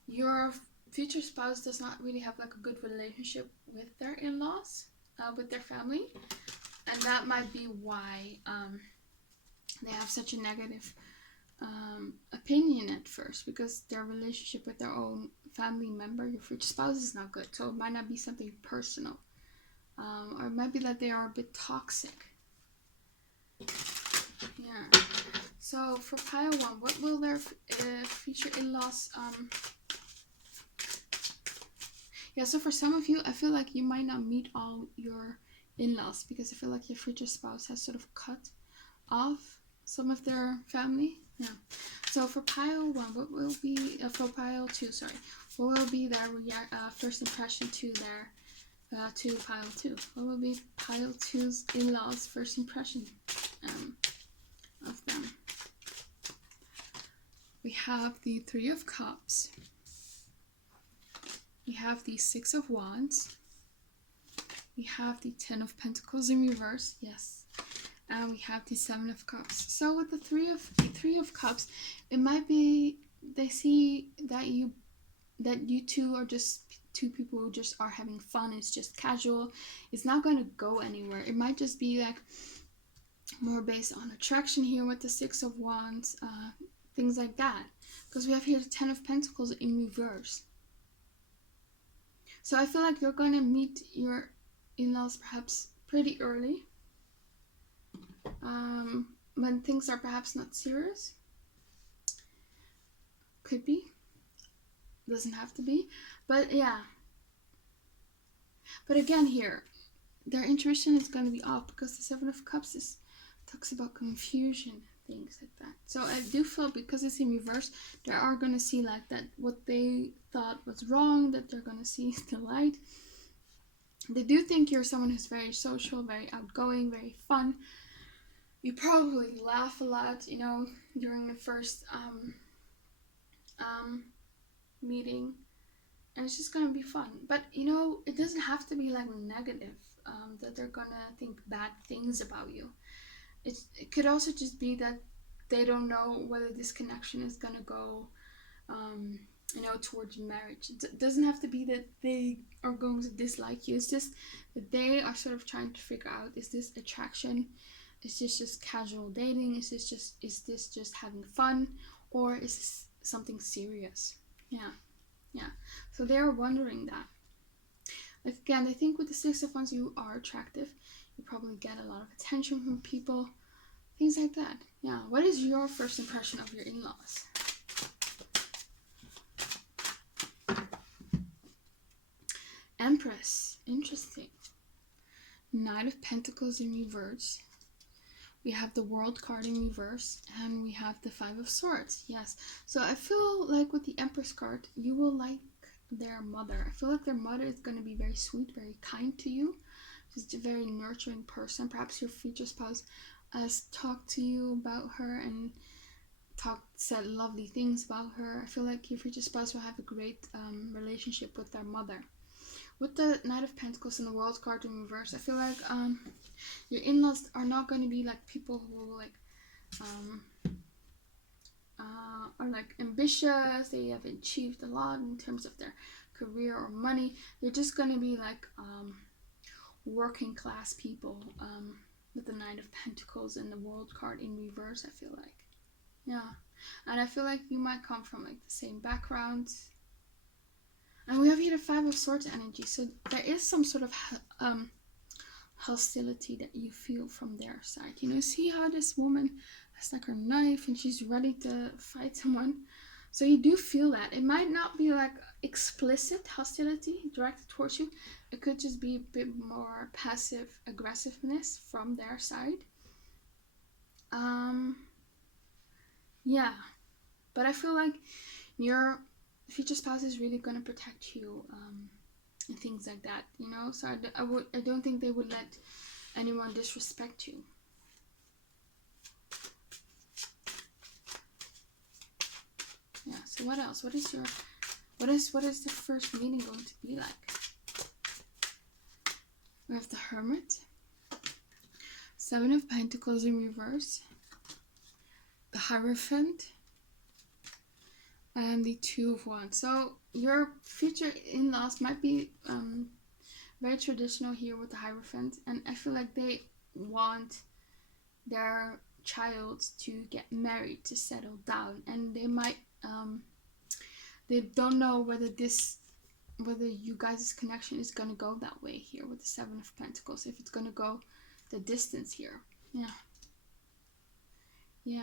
your future spouse does not really have like a good relationship with their in-laws, with their family, and that might be why they have such a negative opinion at first, because their relationship with their own family member, your future spouse, is not good. So it might not be something personal, or it might be that they are a bit toxic. Yeah. So for pile 1, what will their future in-laws yeah, so for some of you, I feel like you might not meet all your in-laws, because I feel like your future spouse has sort of cut off some of their family. Yeah. So for pile 1, what will be for pile 2? Sorry, what will be their first impression to their to pile 2? What will be pile 2's in-laws' first impression of them? We have the 3 of Cups. We have the 6 of Wands. We have the 10 of Pentacles in reverse. Yes. And we have the 7 of Cups. So with the 3 of Cups, it might be they see that you two are just two people who just are having fun. It's just casual. It's not going to go anywhere. It might just be like more based on attraction here with the 6 of Wands, things like that. Because we have here the 10 of Pentacles in reverse. So I feel like you're going to meet your in-laws perhaps pretty early, when things are perhaps not serious. Could be. Doesn't have to be. But yeah. But again here, their intuition is going to be off, because the 7 of Cups talks about confusion, things like that. So I do feel, because it's in reverse, they are going to see like that what they thought was wrong, that they're going to see the light. They do think you're someone who's very social, very outgoing, very fun. You probably laugh a lot, you know, during the first meeting, and it's just gonna be fun. But you know, it doesn't have to be like negative, that they're gonna think bad things about you. It could also just be that they don't know whether this connection is gonna go you know, towards marriage. It doesn't have to be that they are going to dislike you. It's just that they are sort of trying to figure out, is this attraction? Is this just casual dating? Is this just having fun? Or is this something serious? Yeah. So they are wondering that. Like, again, I think with the 6 of Wands, you are attractive. You probably get a lot of attention from people. Things like that. Yeah. What is your first impression of your in-laws? Empress. Interesting. Knight of Pentacles in reverse. We have the World card in reverse, and we have the 5 of Swords. Yes. So I feel like with the Empress card, you will like their mother. I feel like their mother is going to be very sweet, very kind to you. She's a very nurturing person. Perhaps your future spouse has talked to you about her and said lovely things about her. I feel like your future spouse will have a great relationship with their mother. With the Knight of Pentacles and the World card in reverse, I feel like your in-laws are not going to be like people who like are like ambitious. They have achieved a lot in terms of their career or money. They're just going to be like working class people with the Knight of Pentacles and the World card in reverse, I feel like. Yeah. And I feel like you might come from like the same background. And we have here the Five of Swords energy. So there is some sort of hostility that you feel from their side. You know, see how this woman has like her knife and she's ready to fight someone. So you do feel that. It might not be like explicit hostility directed towards you. It could just be a bit more passive aggressiveness from their side. Yeah. But I feel like your future spouse is really going to protect you and things like that, you know? So I don't think they would let anyone disrespect you. Yeah, so what else? What is the first meeting going to be like? We have the Hermit, Seven of Pentacles in reverse, the Hierophant, and the Two of Wands. So your future in-laws might be very traditional here with the Hierophant, and I feel like they want their child to get married, to settle down, and they might they don't know whether you guys' connection is gonna go that way here with the Seven of Pentacles, if it's gonna go the distance here. Yeah. We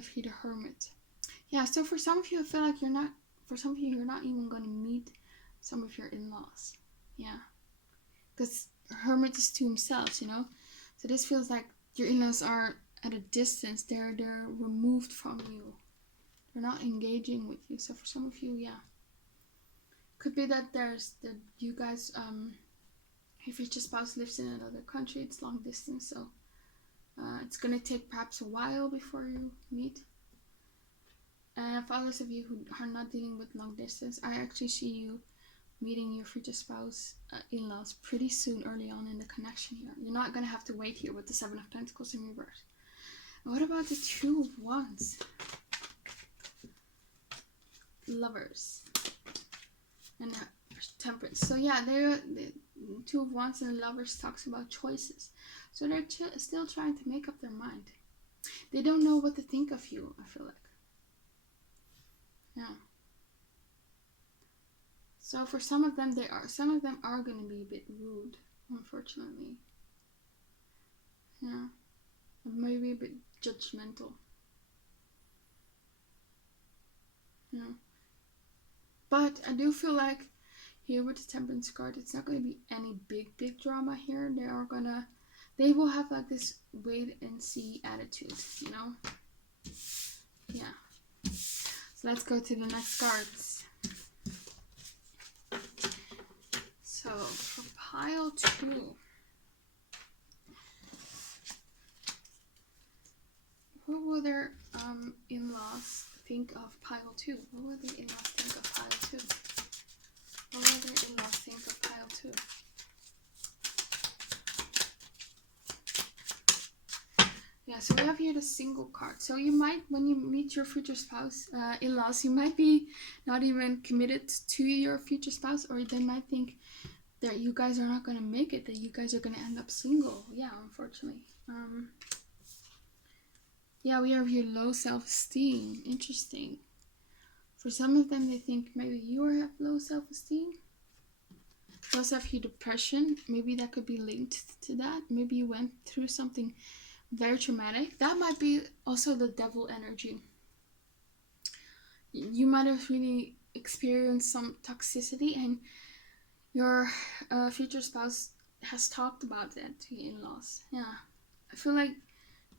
have here the Hermit. Yeah, so for some of you, I feel like you're not even gonna meet some of your in-laws. Yeah. Because Hermit is to himself, you know? So this feels like your in-laws are at a distance. They're removed from you. They're not engaging with you. So for some of you, yeah. Could be that you guys, if your spouse lives in another country, it's long distance, so it's gonna take perhaps a while before you meet. And for others of you who are not dealing with long distance, I actually see you meeting your future spouse in-laws pretty soon, early on in the connection here. You're not gonna have to wait here with the Seven of Pentacles in reverse. And what about the Two of Wands? Lovers and Temperance. So yeah, the Two of Wands and the Lovers talks about choices. So they're still trying to make up their mind. They don't know what to think of you, I feel like. Yeah. So for some of them are going to be a bit rude, unfortunately. Yeah. Maybe a bit judgmental. Yeah. But I do feel like here with the Temperance card, it's not going to be any big drama here. They will have like this wait and see attitude, you know? Yeah. So let's go to the next cards. So for pile 2, what will their in-laws think of pile 2? What will the in-laws think of pile 2? What will their in-laws think of pile 2? Yeah, so we have here the Single card. So you might, when you meet your future spouse, in-laws, you might be not even committed to your future spouse, or they might think that you guys are not going to make it, that you guys are going to end up single. Yeah, unfortunately. Yeah, we have here low self-esteem. Interesting. For some of them, they think maybe you have low self-esteem. We also have here depression. Maybe that could be linked to that. Maybe you went through something very traumatic. That might be also the devil energy. You might have really experienced some toxicity, and your future spouse has talked about that to your in-laws. Yeah, I feel like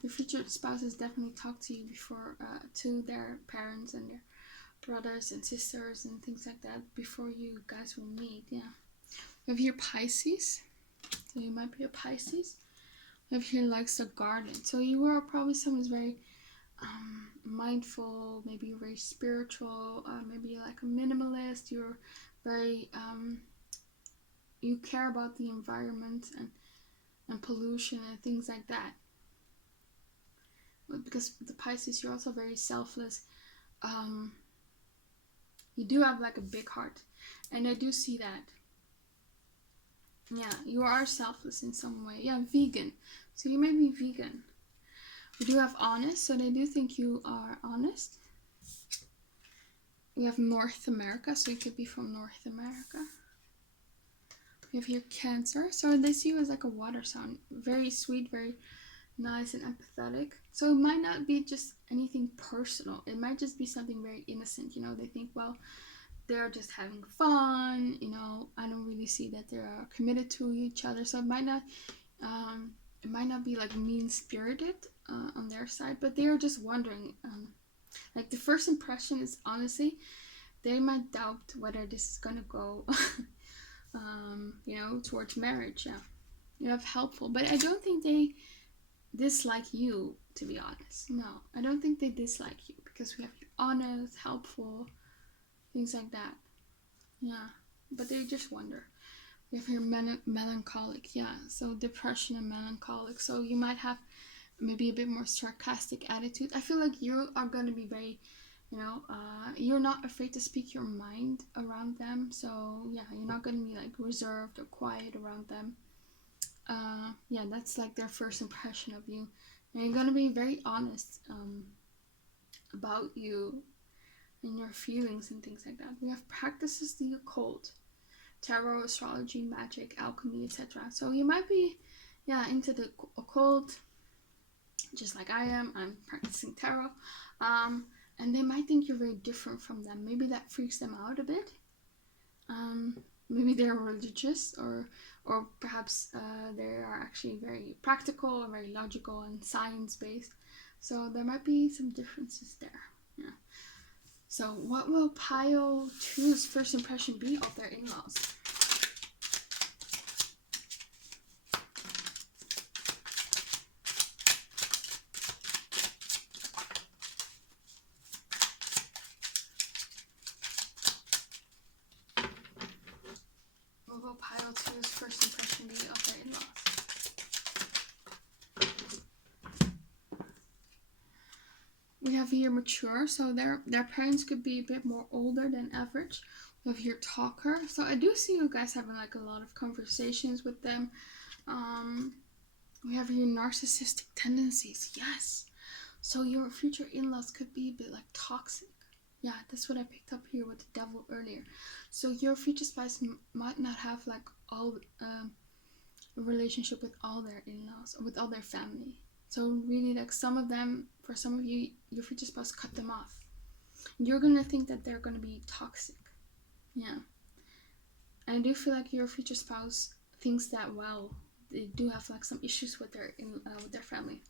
your future spouse has definitely talked to you before, to their parents and their brothers and sisters and things like that before you guys will meet. Yeah. We have here Pisces. So you might be a Pisces. We have here likes the garden. So you are probably someone who's very mindful, maybe you're very spiritual, maybe you're like a minimalist, you're very, you care about the environment and pollution and things like that. But because the Pisces, you're also very selfless. You do have like a big heart, and I do see that. Yeah, you are selfless in some way. Yeah, vegan. So you may be vegan. We do have honest, so they do think you are honest. We have North America, so you could be from North America. We have here Cancer, so they see you as like a water sign. Very sweet, very nice and empathetic. So it might not be just anything personal. It might just be something very innocent. You know, they think, well, they're just having fun. You know, I don't really see that they are committed to each other. So it might not be like mean-spirited on their side, but they are just wondering. Like the first impression is honestly, they might doubt whether this is gonna go, towards marriage. Yeah, you have helpful, but I don't think they dislike you, to be honest. No, I don't think they dislike you because we have you honest, helpful, things like that. Yeah, but they just wonder. We have here melancholic. Yeah, so depression and melancholic. So you might have maybe a bit more sarcastic attitude. I feel like you are going to be very, you're not afraid to speak your mind around them. So yeah, you're not going to be like reserved or quiet around them. Yeah, that's like their first impression of you. And you're going to be very honest about you and your feelings and things like that. We have practices the occult, tarot, astrology, magic, alchemy, etc. So you might be, into the occult, just like I am. I'm practicing tarot, and they might think you're very different from them. Maybe that freaks them out a bit. Maybe they're religious, or perhaps they are actually very practical and very logical and science-based. So there might be some differences there. Yeah. So what will pile two's first impression be of their in-laws? What will pile two's first impression be of their in-laws? We have here mature, so their parents could be a bit more older than average. We have here talker, so I do see you guys having like a lot of conversations with them. We have here narcissistic tendencies. Yes, so your future in-laws could be a bit like toxic. Yeah, that's what I picked up here with the devil earlier. So your future spouse might not have like all a relationship with all their in-laws or with all their family. So really, like some of them, for some of you, your future spouse cut them off. You're gonna think that they're gonna be toxic. Yeah. And I do feel like your future spouse thinks that, well, they do have like some issues with their family.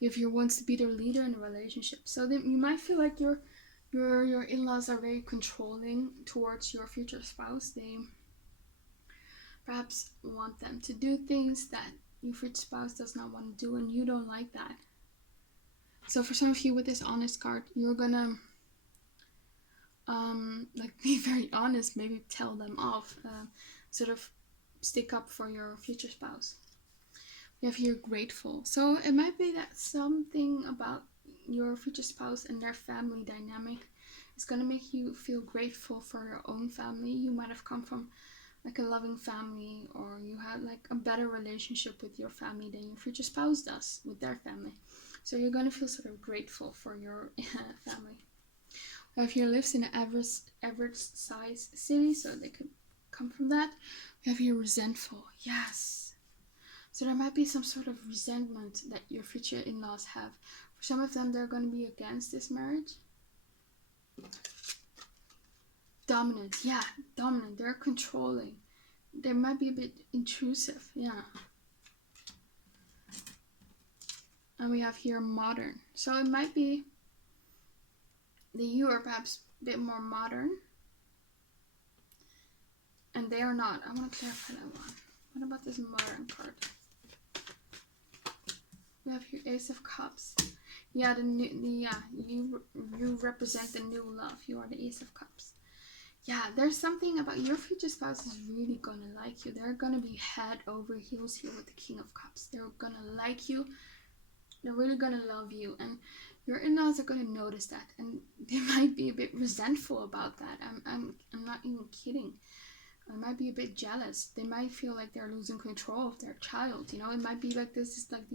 If you wants to be their leader in a relationship, so then you might feel like your in-laws are very controlling towards your future spouse. They perhaps want them to do things that your future spouse does not want to do, and you don't like that. So for some of you with this honest card, you're gonna be very honest, maybe tell them off, sort of stick up for your future spouse. We have here grateful, so it might be that something about your future spouse and their family dynamic is gonna make you feel grateful for your own family. You might have come from like a loving family, or you had like a better relationship with your family than your future spouse does with their family. So you're gonna feel sort of grateful for your family. If you lives in an average size city, so they could come from that. We have here resentful. Yes. So there might be some sort of resentment that your future in-laws have. For some of them, they're going to be against this marriage. Dominant. Yeah, dominant. They're controlling. They might be a bit intrusive. Yeah. And we have here modern. So it might be that you are perhaps a bit more modern. and they are not. I want to clarify that one. What about this modern card? We have here Ace of Cups. Yeah, you represent the new love. You are the Ace of Cups. Yeah, there's something about your future spouse is really gonna like you. They're gonna be head over heels here with the King of Cups. They're gonna like you. They're really gonna love you, and your in-laws are gonna notice that, and they might be a bit resentful about that. I'm not even kidding. They might be a bit jealous. They might feel like they're losing control of their child. You know, it might be like this is like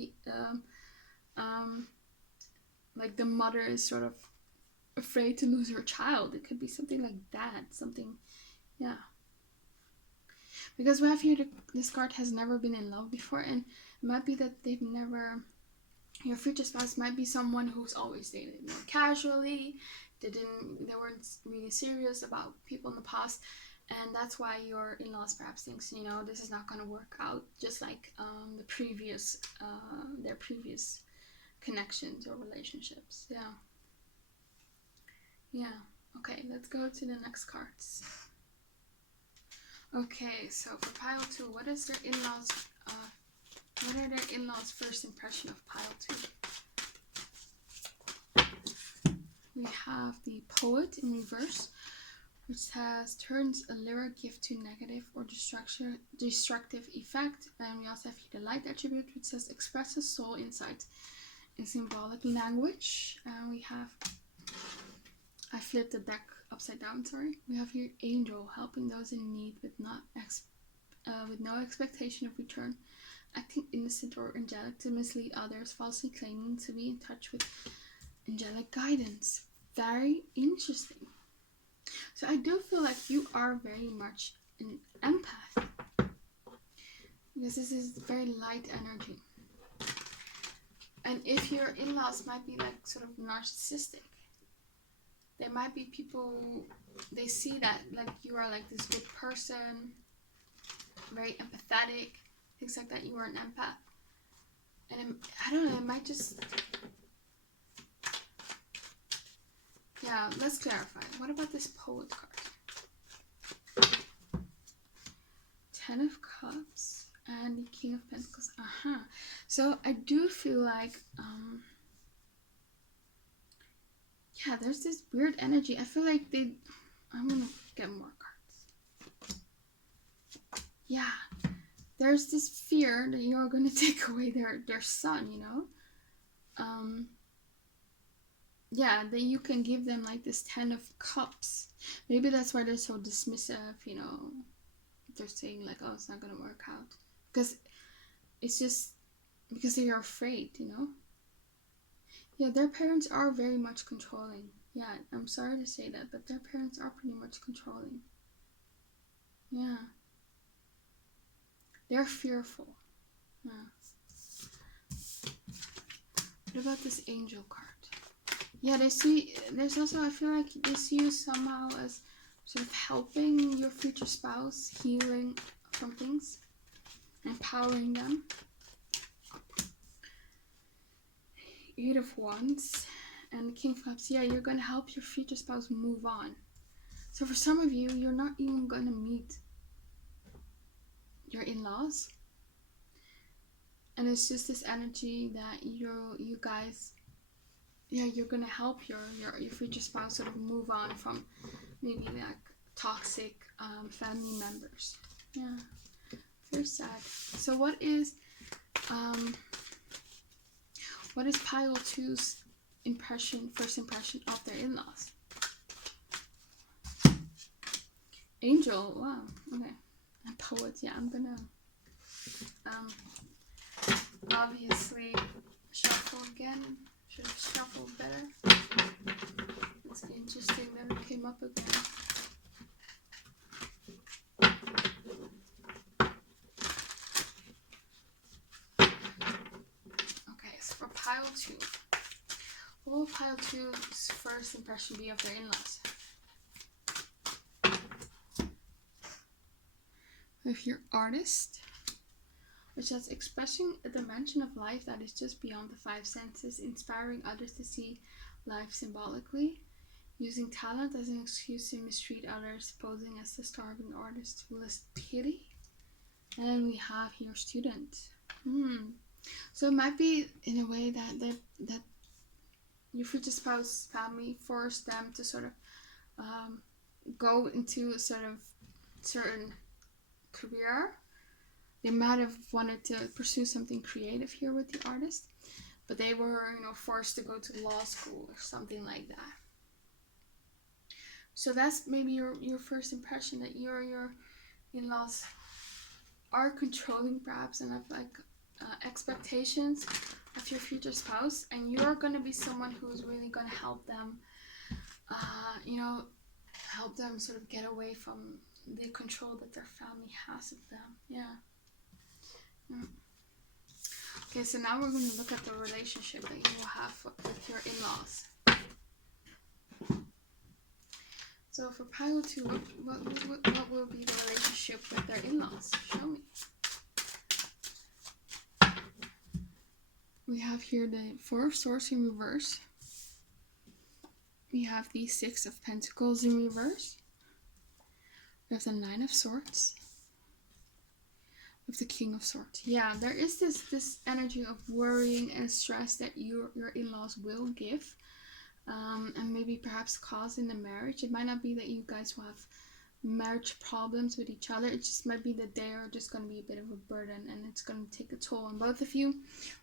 the mother is sort of afraid to lose her child. It could be something like that. Something, yeah. Because we have here this card has never been in love before, and it might be that they've never. Your future spouse might be someone who's always dated more casually. They weren't really serious about people in the past, and that's why your in-laws perhaps thinks, you know, this is not going to work out, just like their previous connections or relationships. Yeah. Okay, let's go to the next cards. Okay, so for pile 2, what is their in-laws? What are their in-laws' first impression of pile 2? We have the Poet in reverse, which says turns a lyric gift to negative or destructive effect. And we also have here the Light attribute, which says expresses soul insight in symbolic language. And we have, I flipped the deck upside down, sorry. We have here Angel, helping those in need with no expectation of return, acting innocent or angelic to mislead others, falsely claiming to be in touch with angelic guidance. Very interesting. So I do feel like you are very much an empath, because this is very light energy. And if your in-laws might be like sort of narcissistic, there might be people, they see that like you are like this good person, very empathetic, things like that. You are an empath, and I don't know, it might just, yeah. Let's clarify. What about this Poet card? 10 of Cups and the King of Pentacles. So I do feel like yeah, there's this weird energy. I feel like I'm gonna get more cards. Yeah, there's this fear that you're gonna take away their son, you know? Yeah, that you can give them like this 10 of Cups. Maybe that's why they're so dismissive, you know? They're saying like, oh, it's not gonna work out. Because it's just because they are afraid, you know? Yeah, their parents are very much controlling. Yeah, I'm sorry to say that, but their parents are pretty much controlling. Yeah. They're fearful. Yeah. What about this Angel card? Yeah, there's also, I feel like they see you somehow as sort of helping your future spouse, healing from things, empowering them. 8 of Wands and King of Cups. Yeah, you're going to help your future spouse move on. So for some of you, you're not even going to meet your in-laws. And it's just this energy that you guys, yeah, you're going to help your future spouse sort of move on from maybe like toxic family members. Yeah, very sad. So what is pile 2's first impression of their in-laws? Angel, wow, okay. And Poet, yeah, I'm gonna obviously shuffle again. Should have shuffled better. It's interesting that it came up again. Okay, so for pile 2. What will pile 2's first impression be of their in-laws? With your Artist, which is expressing a dimension of life that is just beyond the 5 senses, inspiring others to see life symbolically. Using talent as an excuse to mistreat others, posing as the starving artist who lists pity. And we have here student. So it might be in a way that your future spouse family forced them to sort of go into a sort of certain career. They might have wanted to pursue something creative here with the artist, but they were, forced to go to law school or something like that. So that's maybe your first impression, that your in-laws are controlling perhaps and have like expectations of your future spouse, and you're going to be someone who's really going to help them help them sort of get away from the control that their family has of them. Yeah. Okay, so now we're going to look at the relationship that you will have with your in-laws. So for pile 2, what will be the relationship with their in-laws? Show me. We have here the 4 of Swords in reverse. We have the 6 of Pentacles in reverse. We have the 9 of Swords. With the King of Swords. Yeah, there is this energy of worrying and stress that your in-laws will give. And maybe perhaps cause in the marriage. It might not be that you guys will have marriage problems with each other. It just might be that they are just going to be a bit of a burden, and it's going to take a toll on both of you.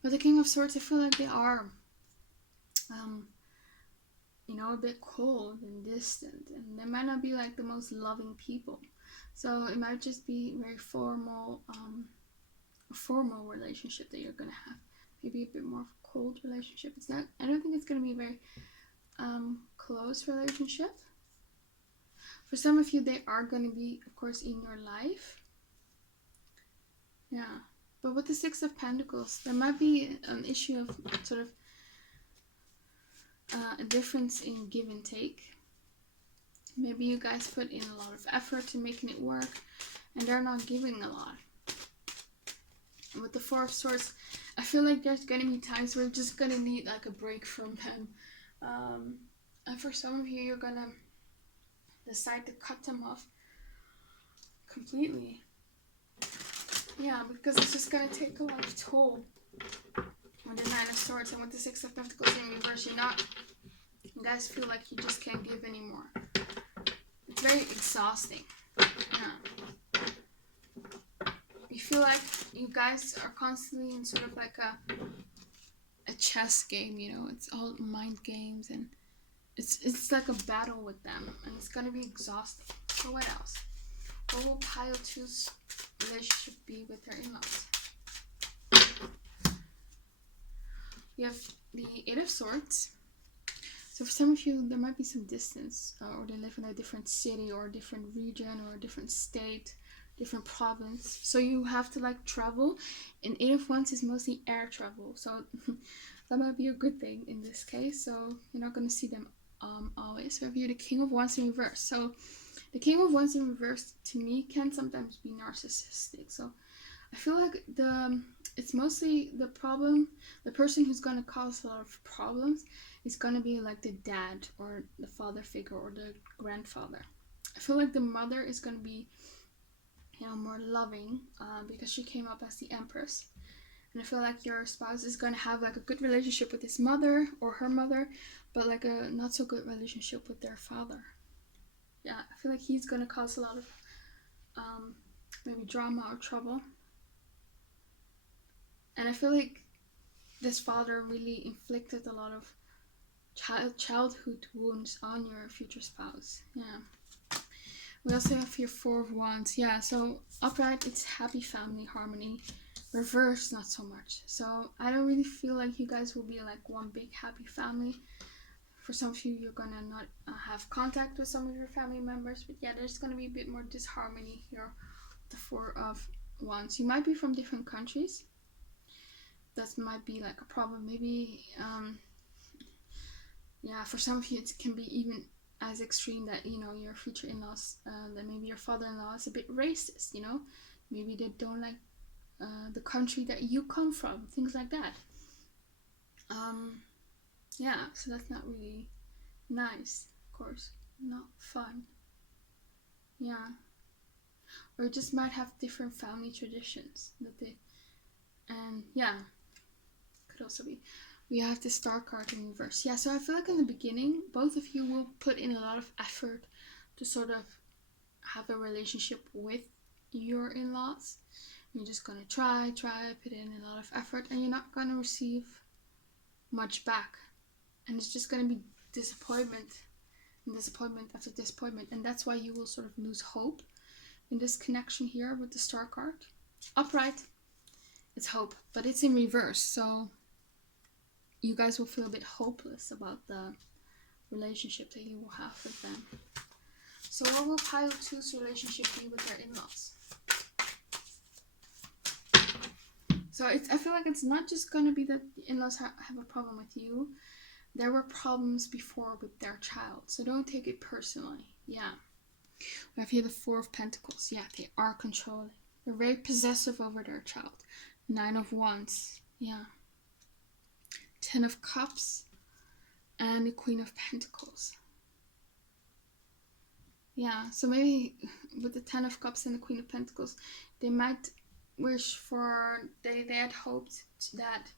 With the King of Swords, I feel like they are a bit cold and distant, and they might not be like the most loving people. So it might just be very formal, a formal relationship that you're going to have. Maybe a bit more of a cold relationship. I don't think it's going to be a very close relationship. For some of you, they are going to be, of course, in your life. Yeah. But with the 6 of Pentacles, there might be an issue of sort of a difference in give and take. Maybe you guys put in a lot of effort to making it work, and they're not giving a lot. And with the 4 of Swords, I feel like there's going to be times where you're just going to need like a break from them. And for some of you, you're going to decide to cut them off completely. Yeah, because it's just going to take a lot of toll. With the 9 of Swords and with the 6 of Pentacles in reverse, you guys feel like you just can't give anymore. It's very exhausting. Yeah. You feel like you guys are constantly in sort of like a chess game, it's all mind games, and it's like a battle with them, and it's gonna be exhausting. So what else? What will pile 2's relationship be with their in-laws? We have the 8 of Swords. So for some of you, there might be some distance, or they live in a different city or a different region or a different state, different province. So you have to like travel, and 8 of Wands is mostly air travel. So that might be a good thing in this case. So you're not going to see them always. So we have here the King of Wands in reverse. So the King of Wands in reverse, to me, can sometimes be narcissistic. So I feel like it's mostly the problem, the person who's going to cause a lot of problems is going to be like the dad or the father figure or the grandfather. I feel like the mother is going to be, more loving because she came up as the Empress. And I feel like your spouse is going to have like a good relationship with his mother or her mother, but like a not so good relationship with their father. Yeah, I feel like he's going to cause a lot of maybe drama or trouble. And I feel like this father really inflicted a lot of childhood wounds on your future spouse. Yeah. We also have here 4 of Wands. Yeah, so upright, it's happy family harmony. Reverse, not so much. So I don't really feel like you guys will be like one big happy family. For some of you, you're gonna not have contact with some of your family members. But yeah, there's gonna be a bit more disharmony here with the 4 of Wands. You might be from different countries. That might be like a problem. Maybe for some of you it can be even as extreme that your future in-laws, that maybe your father-in-law is a bit racist. Maybe they don't like the country that you come from, things like that. So that's not really nice, of course, not fun. Yeah. Or just might have different family traditions that they, and yeah, could also be. We have the Star card in reverse. Yeah, so I feel like in the beginning, both of you will put in a lot of effort to sort of have a relationship with your in-laws. You're just gonna try, put in a lot of effort, and you're not gonna receive much back. And it's just gonna be disappointment and disappointment after disappointment. And that's why you will sort of lose hope in this connection here with the Star card. Upright, it's hope, but it's in reverse. So you guys will feel a bit hopeless about the relationship that you will have with them. So what will pile 2's relationship be with their in-laws? So I feel like it's not just going to be that the in-laws have a problem with you. There were problems before with their child. So don't take it personally. Yeah. We have here the 4 of Pentacles. Yeah, they are controlling. They're very possessive over their child. 9 of Wands. Yeah. 10 of Cups. And the Queen of Pentacles. Yeah, so maybe with the 10 of Cups and the Queen of Pentacles, they might wish for, they had hoped that,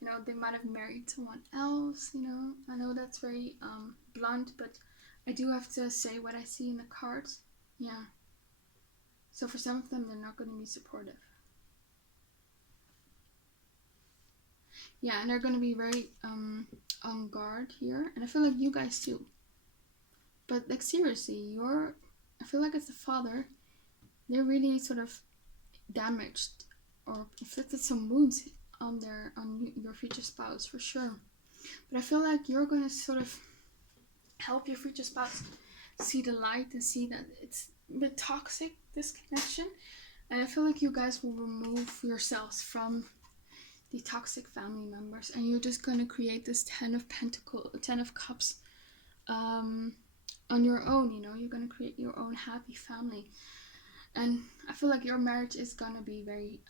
you know, they might have married someone else, you know. I know that's very blunt, but I do have to say what I see in the cards. Yeah. So for some of them, they're not going to be supportive. Yeah, and they're going to be very on guard here. And I feel like you guys too. But like seriously, I feel like as the father, they're really sort of damaged or inflicted some wounds on your future spouse for sure. But I feel like you're going to sort of help your future spouse see the light and see that it's a bit toxic, this connection. And I feel like you guys will remove yourselves from the toxic family members, and you're just going to create this 10 of Cups on your own, you know. You're going to create your own happy family. And I feel like your marriage is going to be very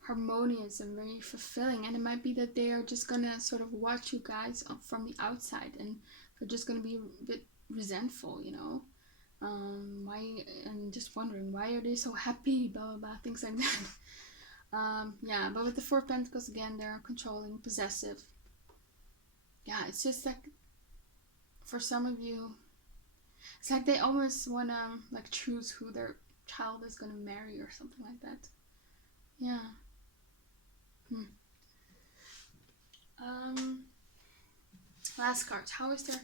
harmonious and very fulfilling. And it might be that they are just going to sort of watch you guys from the outside, and they're just going to be a bit resentful, you know. And just wondering, why are they so happy, blah, blah, blah, things like that. Yeah, but with the 4 of Pentacles, again, they're controlling, possessive. Yeah, it's just like, for some of you, it's like they almost want to like choose who their child is going to marry or something like that. Yeah. Last card. How is their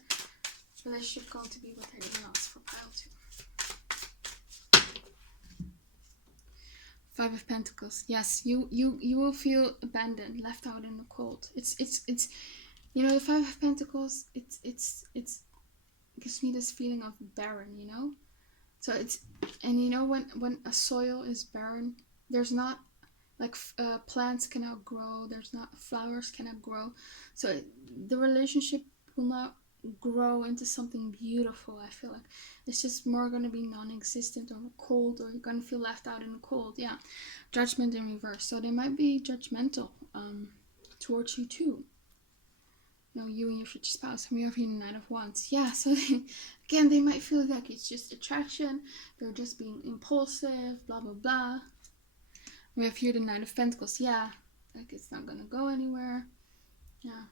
relationship going to be with their in-laws for pile 2? 5 of Pentacles. Yes, you will feel abandoned, left out in the cold. It's you know, the 5 of Pentacles, it's gives me this feeling of barren, you know. So it's, and you know, when a soil is barren, there's not like plants cannot grow, there's not, flowers cannot grow, so the relationship will not grow into something beautiful. I feel like it's just more going to be non-existent or cold, or you're going to feel left out in the cold. Yeah. Judgment in reverse, so they might be judgmental towards you too. No, you and your future spouse. And we have here the 9 of Wands. Yeah, so again, they might feel like it's just attraction. They're just being impulsive, blah, blah, blah. We have here the 9 of Pentacles. Yeah, like it's not going to go anywhere. Yeah.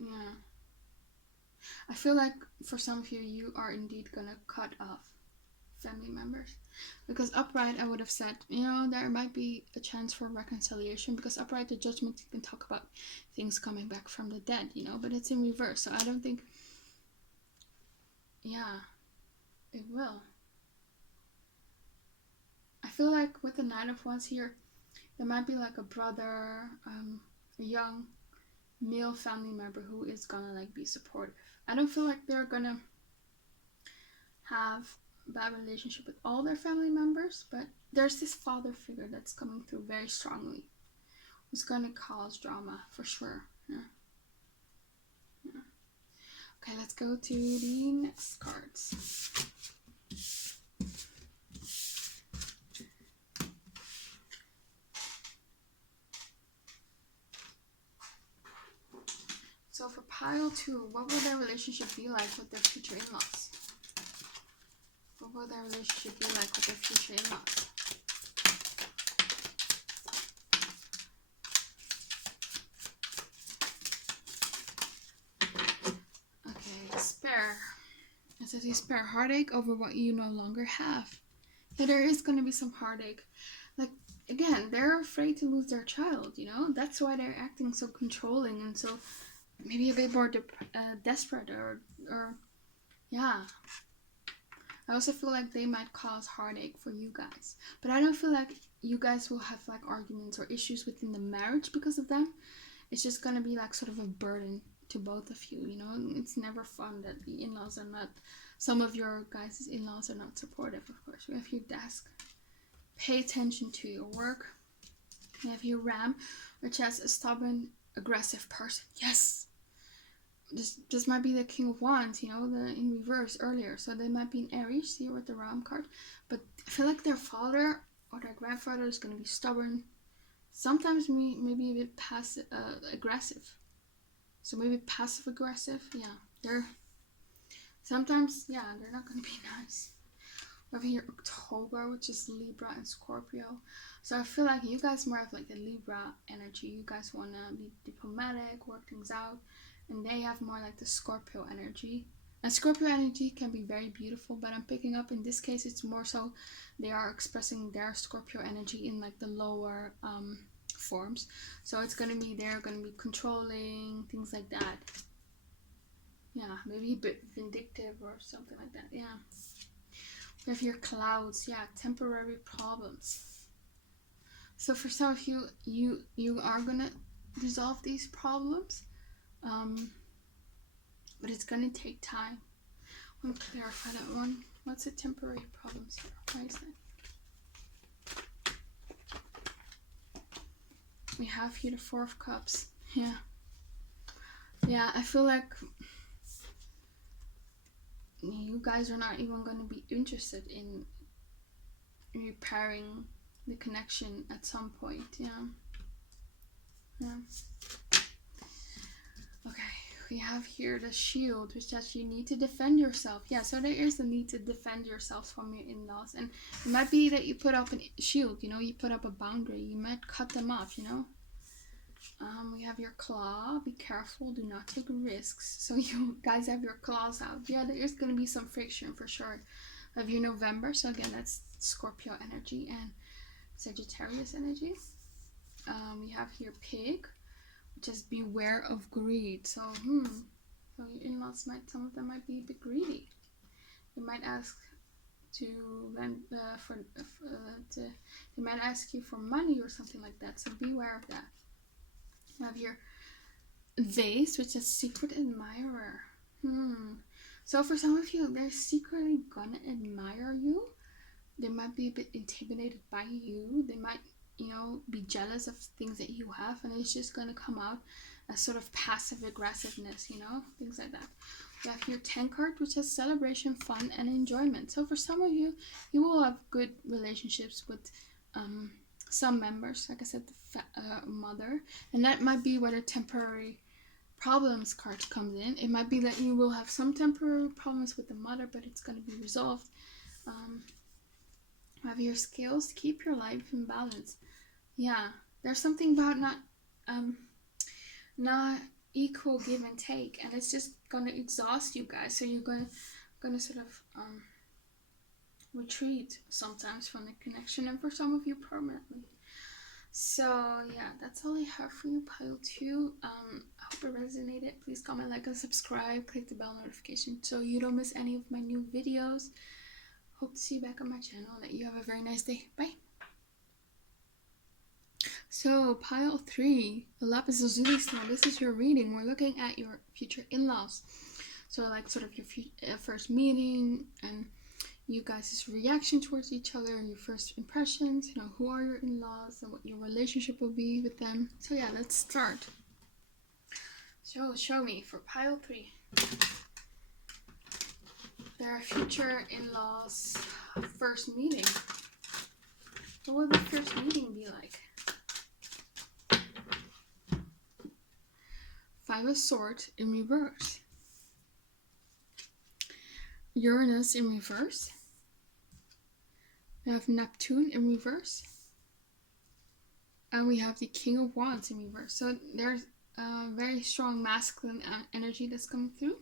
Yeah. I feel like for some of you, you are indeed going to cut off family members. Because upright, I would have said, you know, there might be a chance for reconciliation, because upright, the Judgment, you can talk about things coming back from the dead, you know, but it's in reverse, so I don't think, yeah, it will. I feel like with the 9 of Wands here, there might be like a brother, a young male family member who is gonna like be supportive. I don't feel like they're gonna have bad relationship with all their family members, but there's this father figure that's coming through very strongly, who's gonna cause drama for sure. Yeah. Okay, let's go to the next cards. 2, what will their relationship be like with their future in-laws? What will their relationship be like with their future in-laws? Okay, despair. It says despair, heartache over what you no longer have. Yeah, there is going to be some heartache. Like, again, they're afraid to lose their child, you know? That's why they're acting so controlling and so maybe a bit more desperate or yeah. I also feel like they might cause heartache for you guys. But I don't feel like you guys will have like arguments or issues within the marriage because of them. It's just going to be like sort of a burden to both of you, you know? It's never fun that the in-laws are not, some of your guys' in-laws are not supportive, of course. We have your desk. Pay attention to your work. We have your ram, which has a stubborn, aggressive person. Yes! This might be the King of Wands, you know, in reverse earlier. So they might be an Aries here with the ram card. But I feel like their father or their grandfather is going to be stubborn. Sometimes maybe a bit passive aggressive. So maybe passive aggressive. Yeah, they're sometimes, yeah, they're not going to be nice. We have here October, which is Libra and Scorpio. So I feel like you guys more have like the Libra energy. You guys want to be diplomatic, work things out. And they have more like the Scorpio energy. And Scorpio energy can be very beautiful, but I'm picking up in this case it's more so they are expressing their Scorpio energy in like the lower forms. So it's going to be, they're going to be controlling, things like that. Yeah, maybe a bit vindictive or something like that. Yeah. We have your clouds. Yeah, temporary problems. So for some of you, you are going to resolve these problems. But it's gonna take time. I'm gonna clarify that one. What's the temporary problems here? Why is that? We have here the Four of Cups. Yeah. Yeah, I feel like you guys are not even gonna be interested in repairing the connection at some point. Yeah. Yeah. Okay. We have here the shield, which says you need to defend yourself. Yeah, so there is the need to defend yourself from your in-laws. And it might be that you put up a shield, you know, you put up a boundary. You might cut them off, you know. We have your claw. Be careful. Do not take risks. So you guys have your claws out. Yeah, there is going to be some friction for sure. We have your November. So again, that's Scorpio energy and Sagittarius energy. We have here pig. Just beware of greed. So, so your in-laws might, some of them might be a bit greedy. They might ask to lend they might ask you for money or something like that. So beware of that. You have your vase, which is secret admirer. So for some of you, they're secretly gonna admire you. They might be a bit intimidated by you. They might, you know, be jealous of things that you have, and it's just going to come out as sort of passive aggressiveness, you know, things like that. We have here 10 card, which has celebration, fun, and enjoyment. So for some of you, you will have good relationships with some members, like I said, the mother, and that might be where the temporary problems card comes in. It might be that you will have some temporary problems with the mother, but it's going to be resolved. Have your skills, keep your life in balance. Yeah, there's something about not equal give and take, and it's just gonna exhaust you guys. So you're gonna sort of retreat sometimes from the connection, and for some of you permanently. So yeah, that's all I have for you, pile 2. I hope it resonated. Please comment, like, and subscribe. Click the bell notification so you don't miss any of my new videos. Hope to see you back on my channel. That you have a very nice day. Bye. So pile 3, the Lapis Lazuli stone. This is your reading. We're looking at your future in-laws. So like sort of your first meeting and you guys' reaction towards each other, your first impressions, you know, who are your in-laws and what your relationship will be with them. So yeah, let's start. So show me for pile 3. Their future in-laws first meeting. What will the first meeting be like? 5 of Swords in reverse. Uranus in reverse. We have Neptune in reverse. And we have the King of Wands in reverse. So there's a very strong masculine energy that's coming through.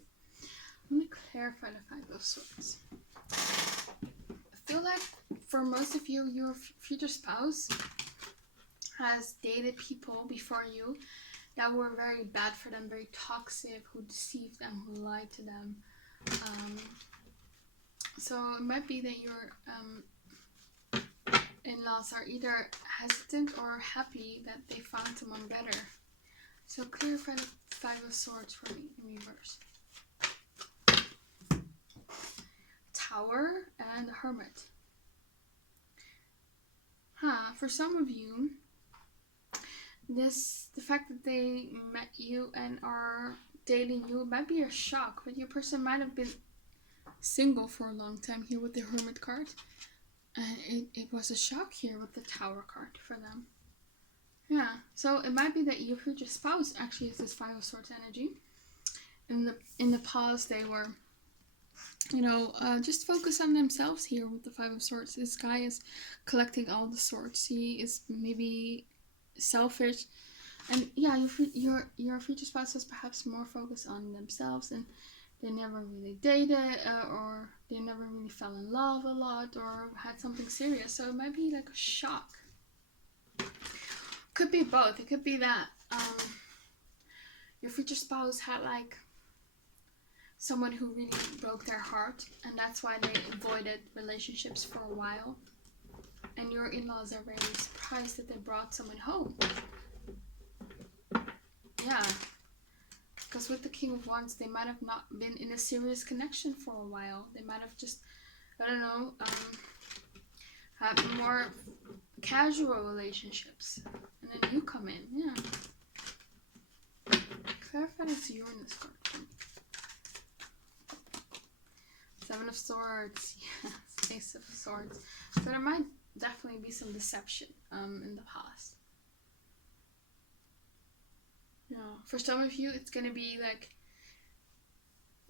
Let me clarify the Five of Swords. I feel like for most of you, your future spouse has dated people before you that were very bad for them, very toxic, who deceived them, who lied to them. So it might be that your in-laws are either hesitant or happy that they found someone better. So clarify the Five of Swords for me in reverse. Tower and Hermit. For some of you, the fact that they met you and are dating you might be a shock, but your person might have been single for a long time here with the Hermit card. And it was a shock here with the Tower card for them. Yeah, so it might be that your future spouse actually has this Five of Swords energy. In the past, they were, just focus on themselves here with the Five of Swords. This guy is collecting all the swords. He is maybe selfish, and yeah, your future spouse is perhaps more focused on themselves, and they never really dated, or they never really fell in love a lot, or had something serious. So it might be like a shock. Could be both. It could be that your future spouse had like someone who really broke their heart, and that's why they avoided relationships for a while. And your in-laws are very surprised that they brought someone home. Yeah. Because with the King of Wands, they might have not been in a serious connection for a while. They might have just, had more casual relationships. And then you come in, yeah. Clarify this Uranus card. Seven of Swords, yes, Ace of Swords. So there might definitely be some deception in the past. Yeah, for some of you, it's gonna be like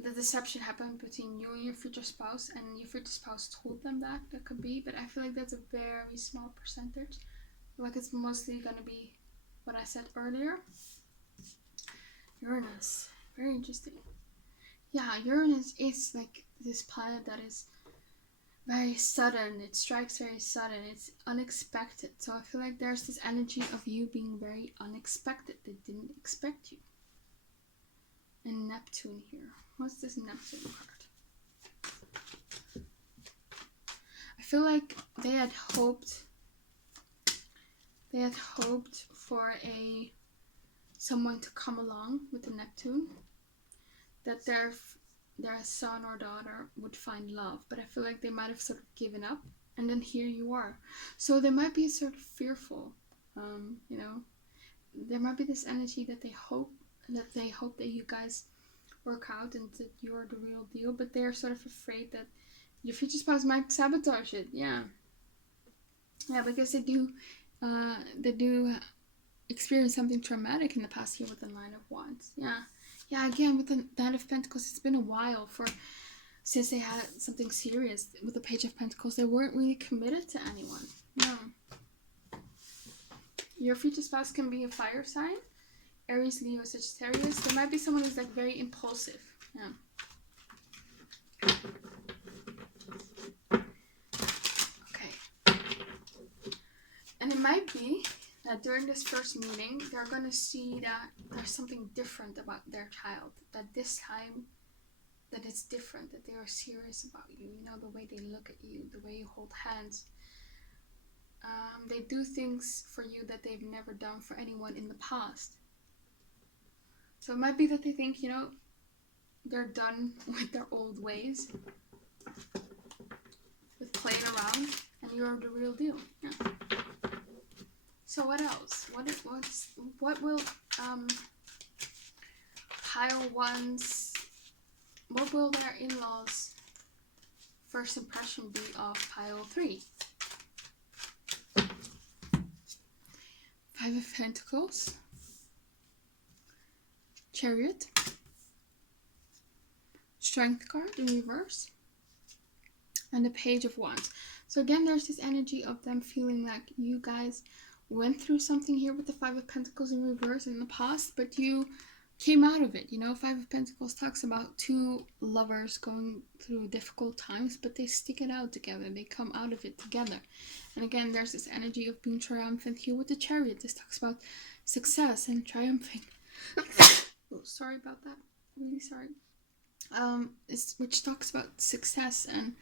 the deception happened between you and your future spouse, and your future spouse told them that. That could be, but I feel like that's a very small percentage. Like it's mostly gonna be what I said earlier. Uranus, very interesting. Yeah, Uranus is like this planet that is very sudden. It strikes very sudden. It's unexpected. So I feel like there's this energy of you being very unexpected. They didn't expect you. And Neptune here. What's this Neptune card? I feel like they had hoped for someone to come along with the Neptune, that their son or daughter would find love, but I feel like they might have sort of given up, and then here you are. So there might be sort of fearful, there might be this energy that they hope that you guys work out and that you're the real deal, but they're sort of afraid that your future spouse might sabotage it. Yeah, because they do experience something traumatic in the past here with the Nine of Wands. Yeah, again, with the Knight of Pentacles, it's been a while since they had something serious. With the Page of Pentacles, they weren't really committed to anyone. No. Your future spouse can be a fire sign. Aries, Leo, Sagittarius. There might be someone who's like very impulsive. Yeah. Okay. And it might be that during this first meeting, they're going to see that there's something different about their child. That this time, that it's different. That they are serious about you. The way they look at you. The way you hold hands. They do things for you that they've never done for anyone in the past. So it might be that they think, they're done with their old ways. With playing around. And you're the real deal. Yeah. So what else? What will pile one's, what will their in-laws' first impression be of pile 3? Five of Pentacles, Chariot, Strength card in reverse, and the Page of Wands. So again, there's this energy of them feeling like you guys went through something here with the Five of Pentacles in reverse in the past, but you came out of it. You know, Five of Pentacles talks about two lovers going through difficult times, but they stick it out together. They come out of it together. And again, there's this energy of being triumphant here with the Chariot. This talks about success and triumphing. Oh, sorry about that. Really sorry. Which talks about success and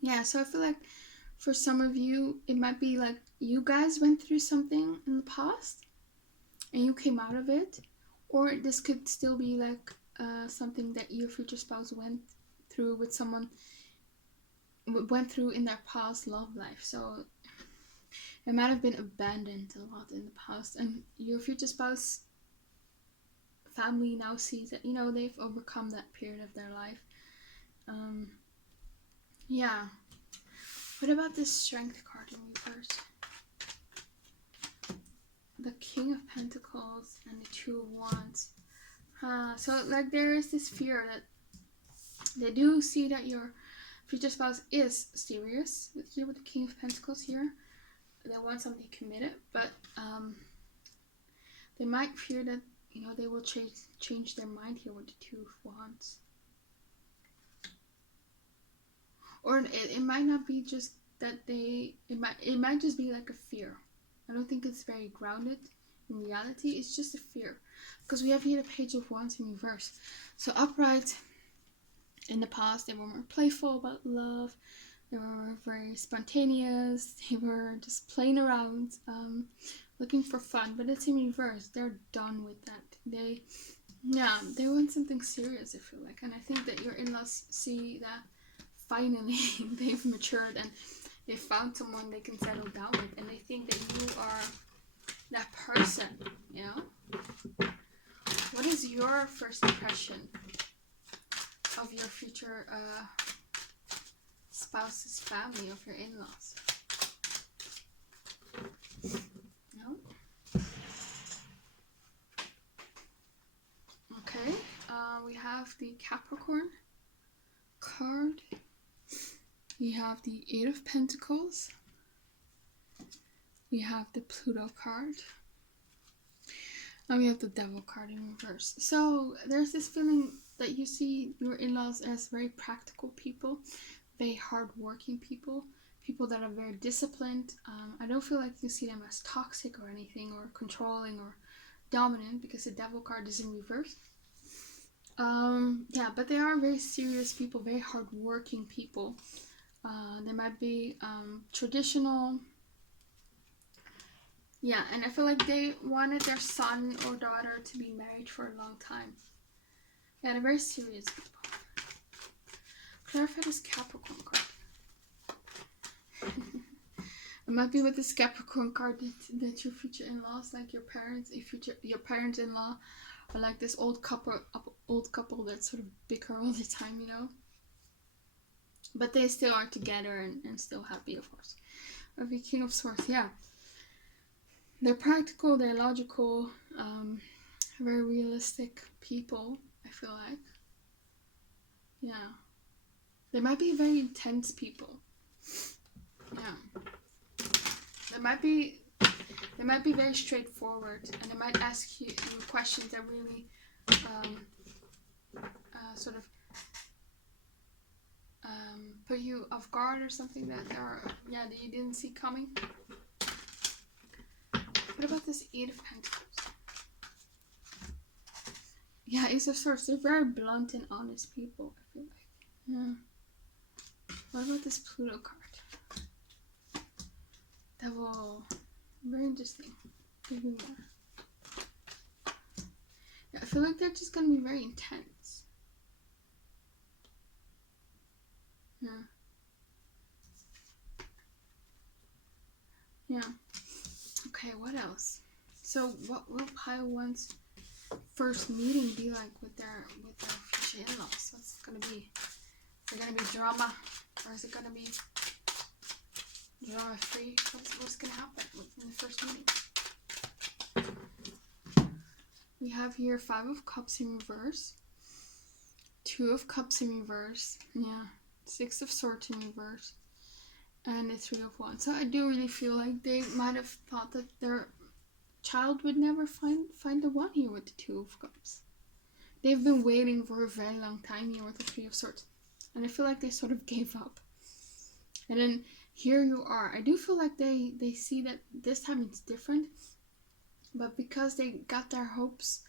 yeah. So I feel like for some of you, it might be like you guys went through something in the past and you came out of it, or this could still be like something that your future spouse went through with someone went through in their past love life. So it might have been abandoned a lot in the past, and your future spouse family now sees that, you know, they've overcome that period of their life. Yeah. What about this Strength card in reverse? The King of Pentacles and the Two of Wands. So like there is this fear that they do see that your future spouse is serious with you, with the King of Pentacles here. They want something committed, but they might fear that, you know, they will change their mind here with the Two of Wands. Or it might not be just that it might just be like a fear. I don't think it's very grounded in reality. It's just a fear, because we have here the Page of Wands in reverse. So upright, in the past they were more playful about love, they were very spontaneous, they were just playing around, looking for fun. But it's in reverse. They're done with that. They want something serious, I feel like. And I think that your in-laws see that finally they've matured and they found someone they can settle down with, and they think that you are that person, you know? What is your first impression of your future spouse's family, of your in-laws? No? Okay, we have the Capricorn card. We have the Eight of Pentacles. We have the Pluto card. And we have the Devil card in reverse. So there's this feeling that you see your in-laws as very practical people, very hardworking people, people that are very disciplined. I don't feel like you see them as toxic or anything, or controlling or dominant, because the Devil card is in reverse. Yeah, but they are very serious people, very hardworking people. They might be traditional. Yeah, and I feel like they wanted their son or daughter to be married for a long time. Yeah, they're very serious people. Clarify this Capricorn card. It might be with this Capricorn card that your future in-laws, like your parents, your parents-in-law, are like this old couple that sort of bicker all the time, you know. But they still are together and still happy, of course. Of the King of Swords, yeah. They're practical, they're logical, very realistic people, I feel like. Yeah. They might be very intense people. Yeah. They might be very straightforward, and they might ask you questions that really sort of put you off guard, or something that that you didn't see coming. What about this Eight of Pentacles? Yeah, Ace of Swords. They're very blunt and honest people, I feel like. Yeah. What about this Pluto card? Devil. Very interesting. Maybe more. Yeah, I feel like they're just gonna be very intense. Yeah. Yeah. Okay, what else? So what will Pile One's first meeting be like with their future in-laws? What's it gonna be? Is it gonna be drama, or is it gonna be drama free? What's gonna happen in the first meeting? We have here Five of Cups in reverse, Two of Cups in reverse. Yeah. Six of Swords in reverse. And the Three of Wands. So I do really feel like they might have thought that their child would never find the one here with the Two of Cups. They've been waiting for a very long time here with the Three of Swords. And I feel like they sort of gave up. And then here you are. I do feel like they see that this time it's different. But because they got their hopes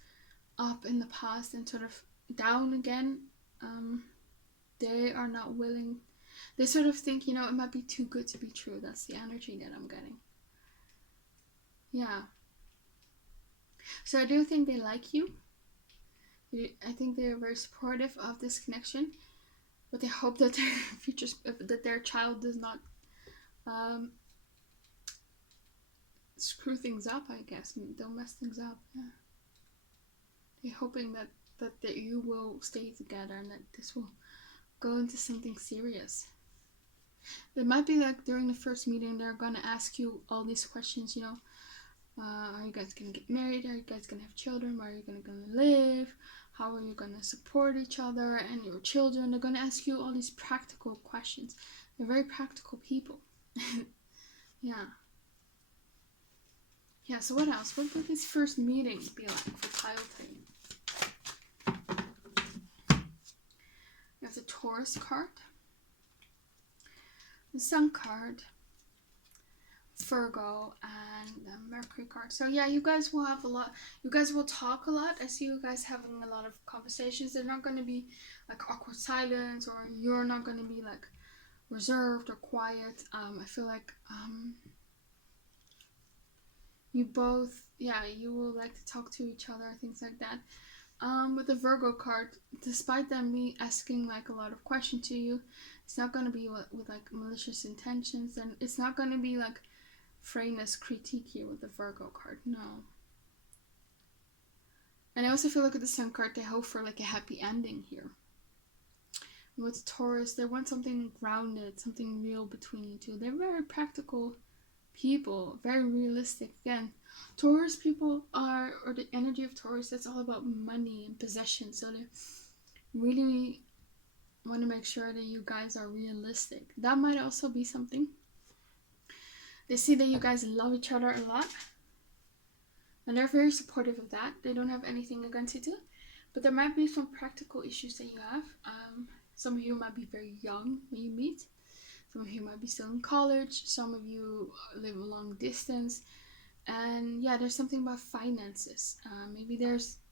up in the past and sort of down again, they are not willing. They sort of think, it might be too good to be true. That's the energy that I'm getting. Yeah. So I do think they like you. I think they're very supportive of this connection. But they hope that that their child does not screw things up, I guess. Don't mess things up. Yeah. They're hoping that you will stay together and that this will go into something serious. It might be like during the first meeting they're gonna ask you all these questions, are you guys gonna get married? Are you guys gonna have children? Where are you gonna live? How are you gonna support each other and your children? They're gonna ask you all these practical questions. They're very practical people. Yeah. Yeah, so what else? What would this first meeting be like for pile 3? You have the Taurus card, the Sun card, Virgo, and the Mercury card. So yeah, you guys will have you guys will talk a lot. I see you guys having a lot of conversations. They're not going to be like awkward silence, or you're not going to be like reserved or quiet. I feel like you both, you will like to talk to each other, things like that. With the Virgo card, despite them be asking like a lot of questions to you, it's not going to be with like malicious intentions, and it's not going to be like frame as critique here with the Virgo card. No. And I also feel like with the Sun card, they hope for like a happy ending here. And with the Taurus, they want something grounded, something real between you two. They're very practical people, very realistic. Again, Taurus people or the energy of Taurus, that's all about money and possession. So they really want to make sure that you guys are realistic. That might also be something. They see that you guys love each other a lot, and they're very supportive of that. They don't have anything against you too, but there might be some practical issues that you have. Some of you might be very young when you meet. Some of you might be still in college. Some of you live a long distance. And yeah, there's something about finances. Maybe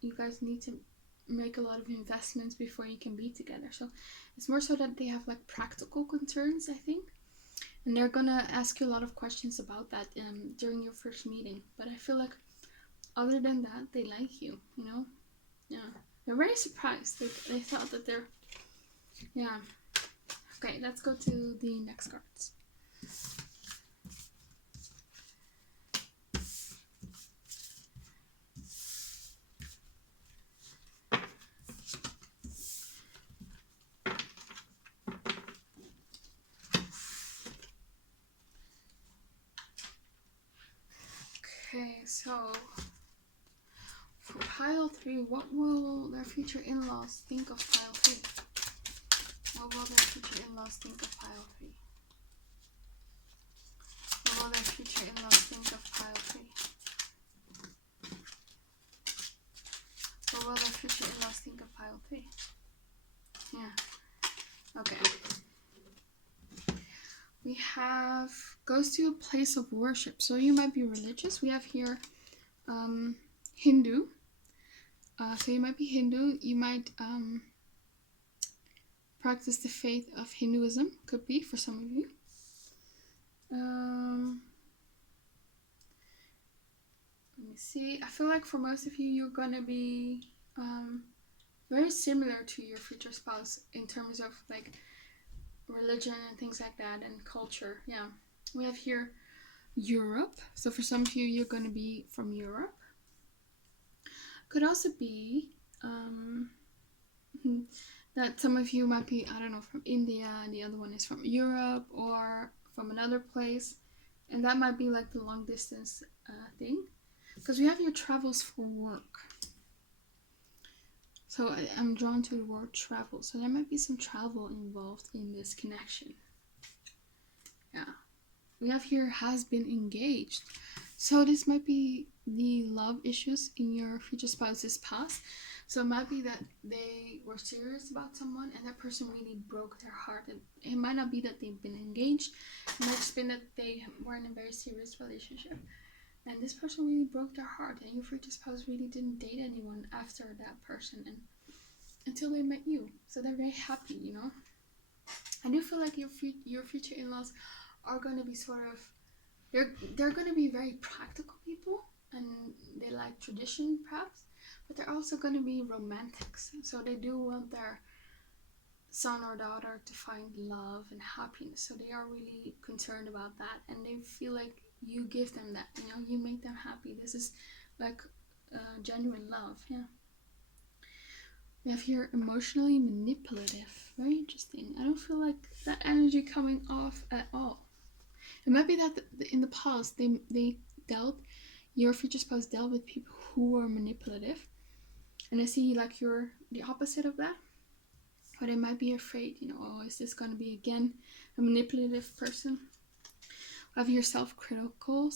you guys need to make a lot of investments before you can be together. So it's more so that they have like practical concerns, I think. And they're gonna ask you a lot of questions about that during your first meeting. But I feel like other than that, they like you, Yeah. They're very surprised. They thought that they're... Yeah. Okay, let's go to the next cards. Okay, so for pile 3, what will their future in-laws think of pile 3? What will their future in-laws think of pile 3? What will their future in-laws think of pile 3? What will their future in-laws think of pile 3? Yeah. Okay. We have goes to a place of worship. So you might be religious. We have here Hindu. So you might be Hindu. You might practice the faith of Hinduism. Could be for some of you. Let me see. I feel like for most of you, you're gonna be very similar to your future spouse in terms of like religion and things like that, and culture. Yeah, we have here Europe. So for some of you, you're gonna be from Europe. Could also be that some of you might be, I don't know, from India, and the other one is from Europe or from another place, and that might be like the long distance thing, because we have your travels for work. So I'm drawn to the word travel. So there might be some travel involved in this connection. Yeah. We have here has been engaged. So this might be the love issues in your future spouse's past. So it might be that they were serious about someone and that person really broke their heart. And it might not be that they've been engaged. It might just been that they were in a very serious relationship. And this person really broke their heart. And your future spouse really didn't date anyone after that person and until they met you. So they're very happy, you know. I do feel like your future in-laws are going to be sort of, they're going to be very practical people and they like tradition perhaps, but they're also going to be romantics. So they do want their son or daughter to find love and happiness. So they are really concerned about that and they feel like you give them that, you know, you make them happy. This is like genuine love. Yeah. We have here emotionally manipulative. Very interesting. I don't feel like that energy coming off at all. It might be that in the past your future spouse dealt with people who were manipulative. And I see like you're the opposite of that. But they might be afraid, you know, oh, is this going to be again a manipulative person? We have here self-critical,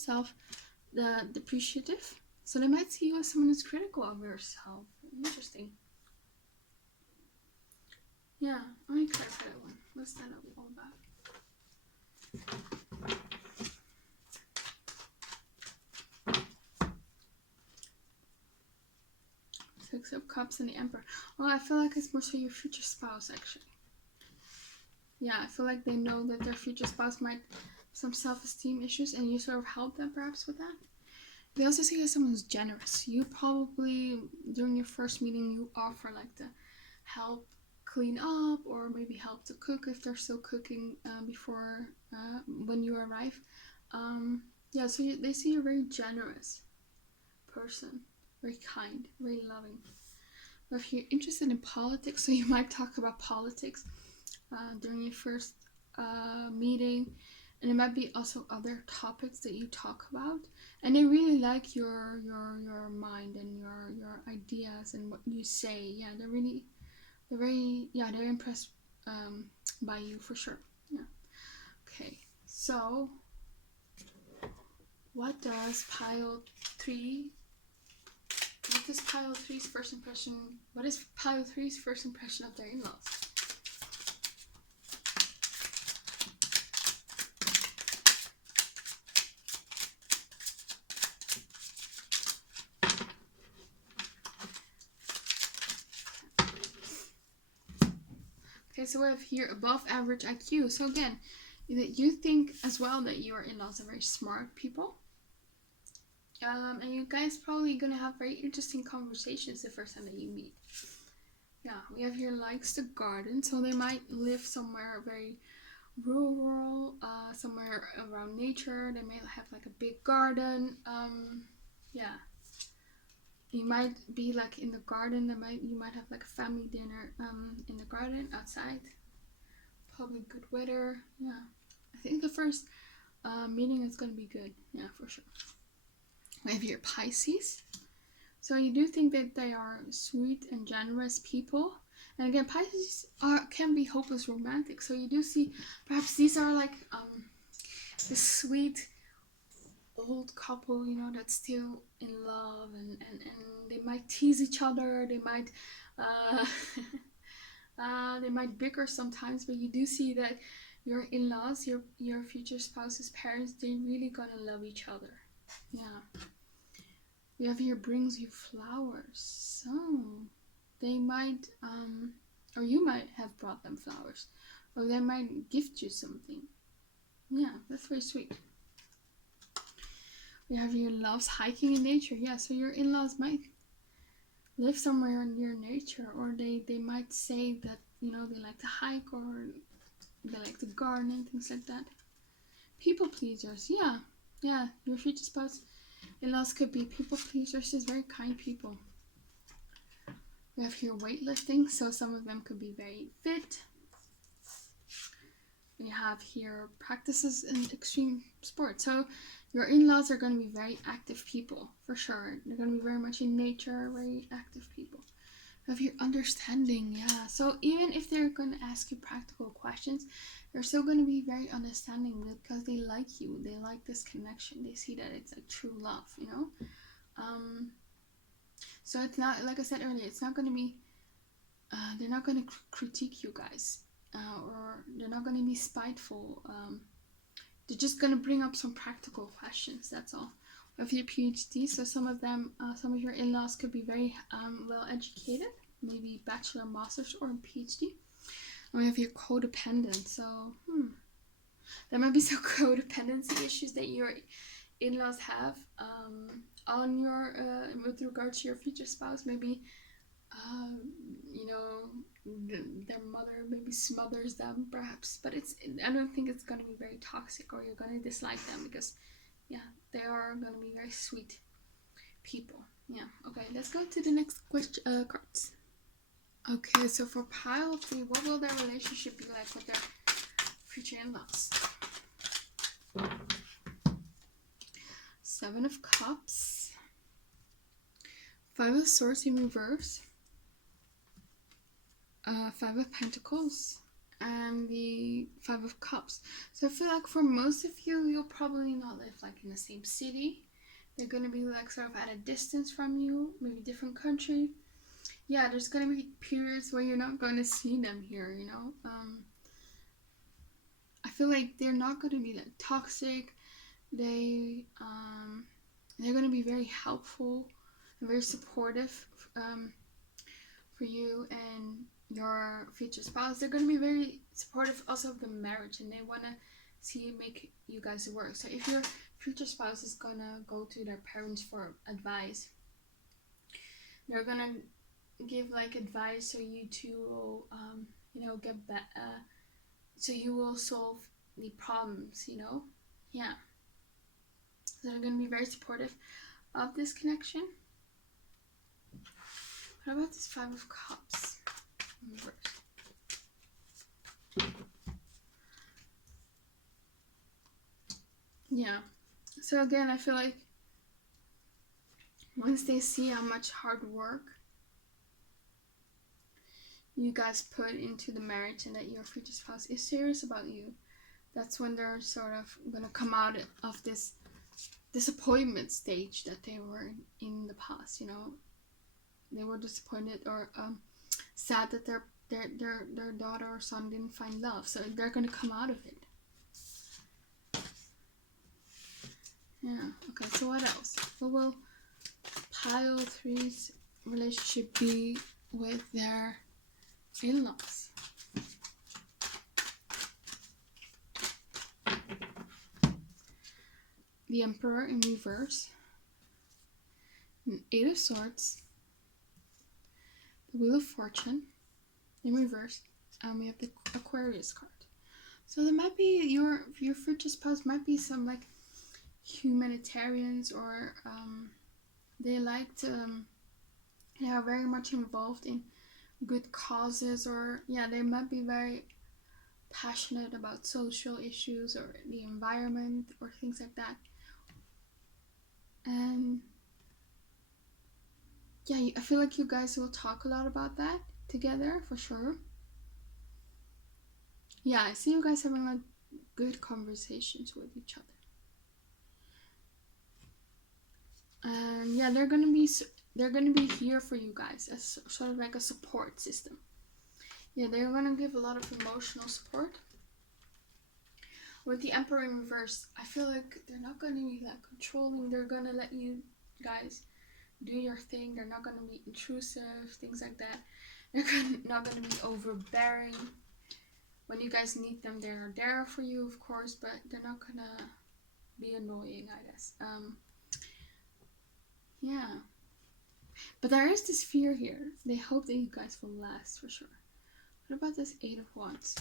depreciative. So they might see you as someone who's critical of yourself. Interesting. Yeah, let me clarify that one. What's that all about? Six of Cups and the Emperor. Well, I feel like it's more so your future spouse, actually. Yeah, I feel like they know that their future spouse might have some self-esteem issues and you sort of help them perhaps with that. They also see you as someone who's generous. You probably, during your first meeting, you offer like to help clean up or maybe help to cook if they're still cooking before when you arrive. Yeah, so they see you're a very generous person, very kind, very loving. But if you're interested in politics, so you might talk about politics during your first meeting, and it might be also other topics that you talk about, and they really like your mind and your ideas and what you say. Yeah, they're impressed by you for sure. Yeah. Okay, so what is pile 3's first impression? What is pile 3's first impression of their in-laws? Okay, so we have here above average IQ. So again, you think as well that your in-laws are very smart people. And you guys probably gonna have very interesting conversations the first time that you meet. Yeah, we have here likes the garden. So they might live somewhere very rural, somewhere around nature. They may have like a big garden. Yeah. You might be like in the garden. You might have like a family dinner in the garden outside. Probably good weather. Yeah, I think the first meeting is gonna be good. Yeah, for sure. We have here Pisces. So you do think that they are sweet and generous people. And again, Pisces can be hopeless romantic. So you do see perhaps these are like this sweet old couple, you know, that's still in love and they might tease each other. They might they might bicker sometimes, but you do see that your in-laws, your future spouse's parents, they're really gonna love each other. Yeah. We have here brings you flowers. So they might or you might have brought them flowers. Or they might gift you something. Yeah, that's very sweet. We have here loves hiking in nature. Yeah, so your in-laws might live somewhere near nature, or they might say that, you know, they like to hike or they like to garden, things like that. People pleasers. Yeah, your future spouse in-laws could be people pleasers, just very kind people. We have here weightlifting, so some of them could be very fit. We have here practices in extreme sports. So your in-laws are going to be very active people, for sure. They're going to be very much in nature, very active people. of your understanding. Yeah, so even if they're going to ask you practical questions, they're still going to be very understanding because they like you, they like this connection, they see that it's like true love, you know. So it's not, like I said earlier, it's not going to be they're not going to critique you guys, or they're not going to be spiteful. They're just going to bring up some practical questions, that's all. Of your PhD, so some of them, some of your in-laws could be very well educated, maybe bachelor, master's, or PhD. And we have your codependent, so there might be some codependency issues that your in-laws have on your with regard to your future spouse. Maybe you know, their mother maybe smothers them perhaps, but I don't think it's going to be very toxic or you're going to dislike them, because yeah, they are going to be very sweet people. Yeah, okay, let's go to the next question, cards. Okay, so for pile 3, what will their relationship be like with their future in-laws? 7 of Cups, 5 of Swords in reverse, 5 of Pentacles, and the 5 of Cups. So I feel like for most of you, you'll probably not live like in the same city. They're going to be like sort of at a distance from you, maybe different country. Yeah, there's going to be periods where you're not going to see them here, you know. I feel like they're not going to be like toxic. They're going to be very helpful and very supportive for you and your future spouse. They're going to be very supportive also of the marriage, and they want to see make you guys work. So if your future spouse is going to go to their parents for advice, they're going to give like advice so you two will you know, get better, so you will solve the problems, you know. Yeah, so they're going to be very supportive of this connection. What about this 5 of Cups in reverse? Yeah, so again, I feel like once they see how much hard work you guys put into the marriage and that your future spouse is serious about you, that's when they're sort of gonna come out of this disappointment stage that they were in the past. You know, they were disappointed or sad that their daughter or son didn't find love, so they're gonna come out of it. Yeah. Okay. So what else? What will pile 3's relationship be with their in-laws? The Emperor in reverse, an 8 of Swords, the Wheel of Fortune in reverse, and we have the Aquarius card. So there might be your future spouse might be some like humanitarians, or they like to they are very much involved in good causes, or yeah, they might be very passionate about social issues or the environment or things like that. And yeah, I feel like you guys will talk a lot about that together for sure. Yeah, I see you guys having like good conversations with each other. And yeah, they're gonna be here for you guys as sort of like a support system. Yeah, they're gonna give a lot of emotional support. With the Emperor in reverse, I feel like they're not gonna be like controlling. They're gonna let you guys do your thing. They're not gonna be intrusive, things like that. They're not gonna be overbearing. When you guys need them, they're there for you, of course, but they're not gonna be annoying, I guess. Yeah. But there is this fear here. They hope that you guys will last for sure. What about this 8 of Wands?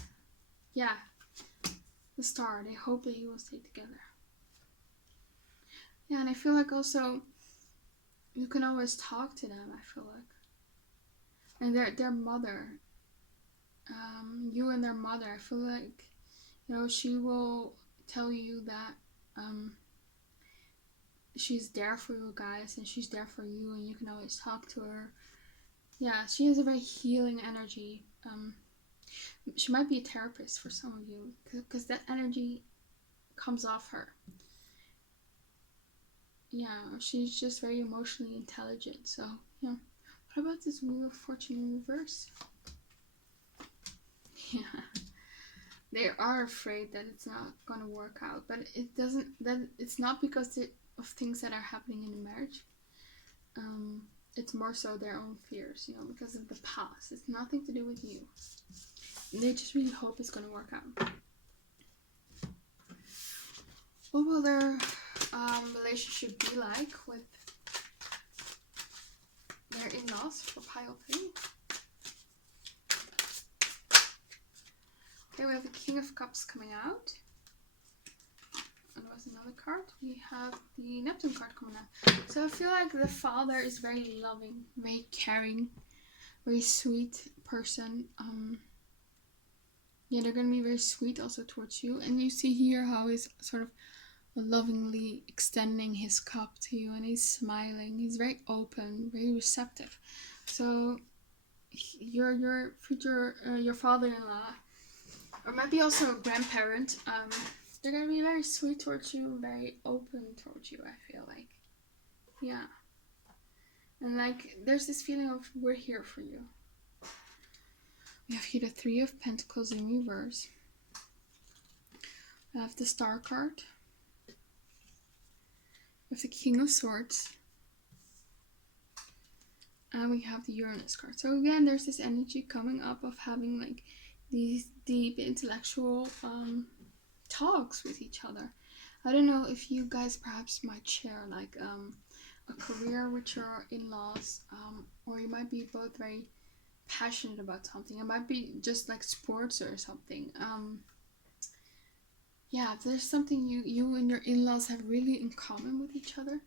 Yeah. The Star. They hope that you will stay together. Yeah, and I feel like also you can always talk to them, I feel like. And their mother. You and their mother, I feel like, you know, she will tell you that she's there for you guys and she's there for you, and you can always talk to her. Yeah, she has a very healing energy. She might be a therapist for some of you, because that energy comes off her. Yeah, she's just very emotionally intelligent. So, yeah. What about this Wheel of Fortune in reverse? Yeah. They are afraid that it's not going to work out, but it doesn't. That it's not because of things that are happening in the marriage. It's more so their own fears, because of the past. It's nothing to do with you. They just really hope it's going to work out. What will their relationship be like with their in-laws for pile 3? Okay, we have the King of Cups coming out. And there was another card. We have the Neptune card coming out. So I feel like the father is very loving, very caring, very sweet person. Yeah, they're going to be very sweet also towards you. And you see here how he's sort of lovingly extending his cup to you, and he's smiling. He's very open, very receptive. So your future, your father-in-law, or maybe also a grandparent, they're going to be very sweet towards you, very open towards you, I feel like. Yeah. And like, there's this feeling of, we're here for you. We have here the 3 of Pentacles in reverse. We have the Star card. We have the King of Swords. And we have the Uranus card. So again, there's this energy coming up of having like these deep intellectual talks with each other. I don't know if you guys perhaps might share like a career with your in-laws, or you might be both very passionate about something. It might be just like sports or something. Yeah, there's something you and your in-laws have really in common with each other,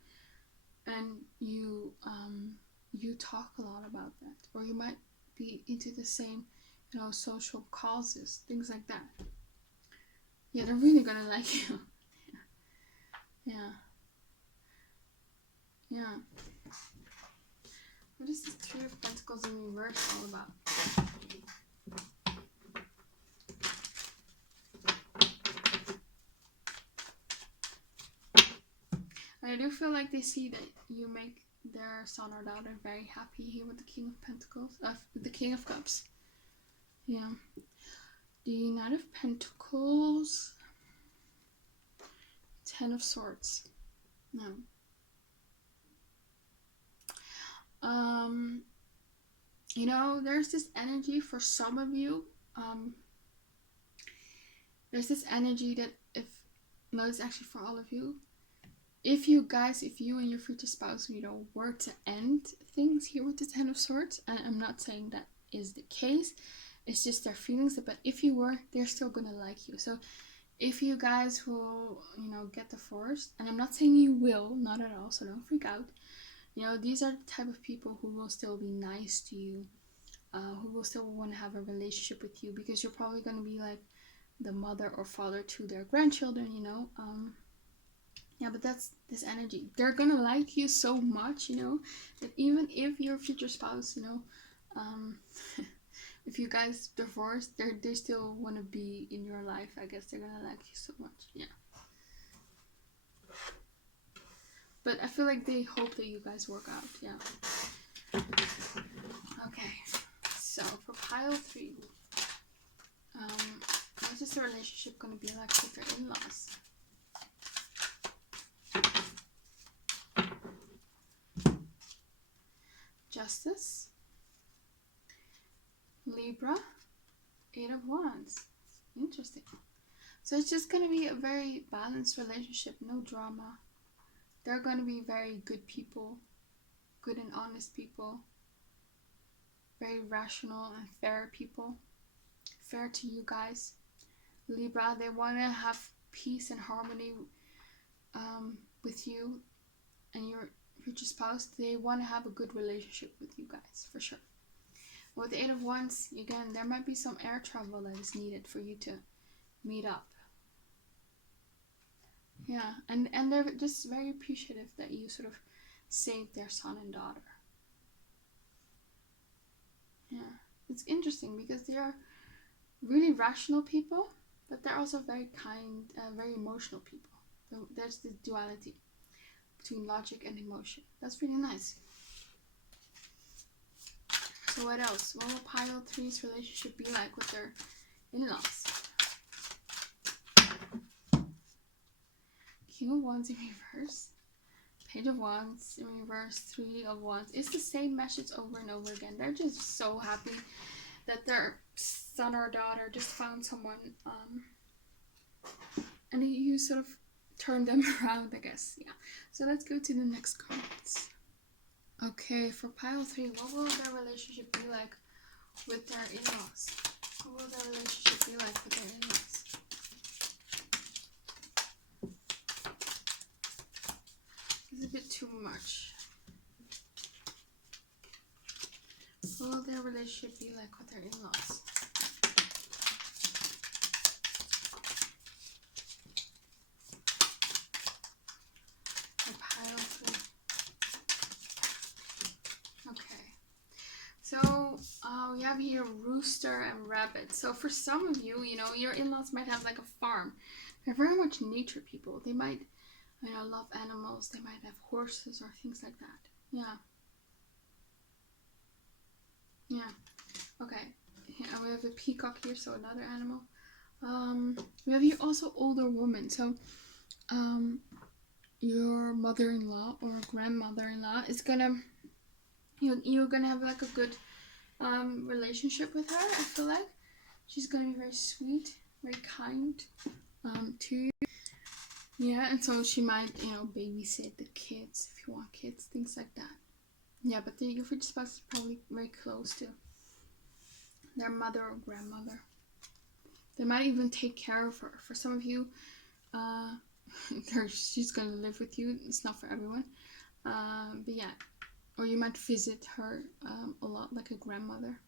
and you talk a lot about that, or you might be into the same, social causes, things like that. Yeah, they're really gonna like you. Yeah. Yeah. What is this 3 of Pentacles in reverse all about? I do feel like they see that you make their son or daughter very happy here with the King of Pentacles, the King of Cups. Yeah. The Knight of Pentacles. 10 of Swords. No. There's this energy for some of you. There's this energy that it's actually for all of you. If you and your future spouse, were to end things here with the 10 of Swords, and I'm not saying that is the case, it's just their feelings, but if you were, they're still gonna like you. So if you guys will, get divorced, and I'm not saying you will, not at all, so don't freak out. These are the type of people who will still be nice to you, who will still want to have a relationship with you, because you're probably going to be like the mother or father to their grandchildren, Yeah, but that's this energy. They're going to like you so much, that even if your future spouse, if you guys divorce, they still want to be in your life. I guess they're going to like you so much, yeah. But I feel like they hope that you guys work out, yeah. Okay, so for pile 3, what is the relationship going to be like with their in-laws? Justice, Libra, 8 of Wands. Interesting. So it's just going to be a very balanced relationship, no drama. They're going to be very good people, good and honest people, very rational and fair people, fair to you guys. Libra, they want to have peace and harmony with you and your future spouse. They want to have a good relationship with you guys, for sure. With the 8 of Wands, again, there might be some air travel that is needed for you to meet up. Yeah, and they're just very appreciative that you sort of saved their son and daughter. Yeah, it's interesting because they are really rational people, but they're also very kind, very emotional people. So there's the duality between logic and emotion. That's really nice. So what else? What will pile 3's relationship be like with their in-laws? King of Wands in reverse. Page of Wands in reverse. 3 of Wands. It's the same message over and over again. They're just so happy that their son or daughter just found someone. And you sort of turn them around, I guess. Yeah. So let's go to the next cards. Okay, for pile 3, what will their relationship be like with their in-laws? What will their relationship be like with their in-laws? It's a bit too much. What will their relationship be like with their in-laws? For pile 3. Okay. So we have here rooster and rabbit. So for some of you, you know, your in-laws might have like a farm. They're very much nature people. They might, you know, love animals. They might have horses or things like that. Yeah. Yeah. Okay. And we have a peacock here, so another animal. We have here also older woman. So your mother-in-law or grandmother-in-law is gonna, you're gonna have like a good relationship with her. I feel like she's gonna be very sweet, very kind to you. Yeah, and so she might, you know, babysit the kids if you want kids, things like that. Yeah, but your future spouse is probably very close to their mother or grandmother. They might even take care of her. For some of you, she's gonna live with you. It's not for everyone, but yeah. Or you might visit her a lot, like a grandmother.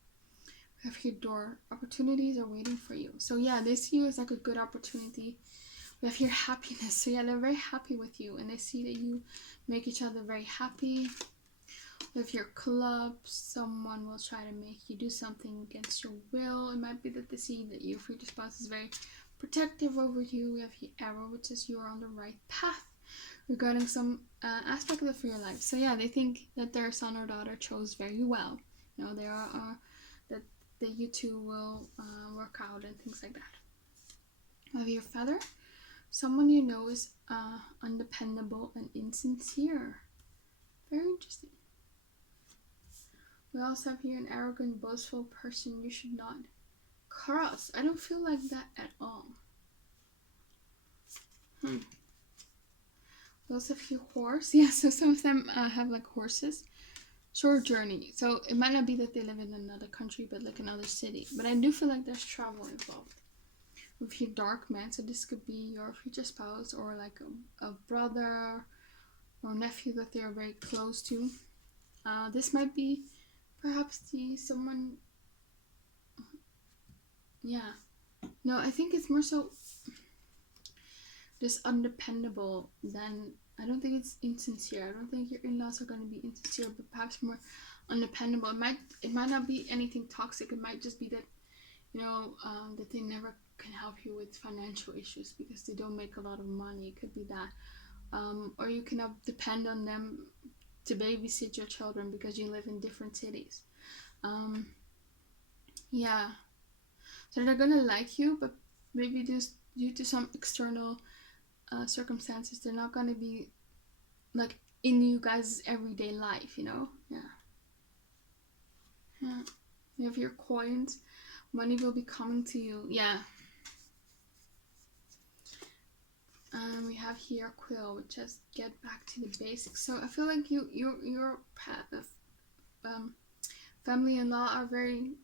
We have here door. Opportunities are waiting for you. So yeah, they see you as like a good opportunity. We have here happiness. So yeah, they're very happy with you, and they see that you make each other very happy. We have here clubs. Someone will try to make you do something against your will. It might be that they see that your future spouse is very protective over you. We have here arrow, which is you're on the right path regarding some aspect of your life. So yeah, they think that their son or daughter chose very well. You know, there are that you two will work out and things like that. We have your feather. Someone you know is undependable and insincere. Very interesting. We also have here an arrogant, boastful person you should not cross. I don't feel like that at all. We also have here horse. Yeah, so some of them have like horses. Short journey. So it might not be that they live in another country, but like another city. But I do feel like there's travel involved. With your dark man, so this could be your future spouse or like a brother or nephew that they are very close to. This might be perhaps someone. Yeah. No, I think it's more so just undependable than. I don't think it's insincere. I don't think your in-laws are going to be insincere, but perhaps more undependable. It might not be anything toxic. It might just be that, you know, that they never can help you with financial issues because they don't make a lot of money. It could be that. Or you cannot depend on them to babysit your children because you live in different cities. Yeah. So they're gonna like you, but maybe just due to some external circumstances, they're not gonna be like in you guys' everyday life, you know? Yeah. Yeah. You have your coins. Money will be coming to you. Yeah. We have here quill, which says get back to the basics. So I feel like your family-in-law are very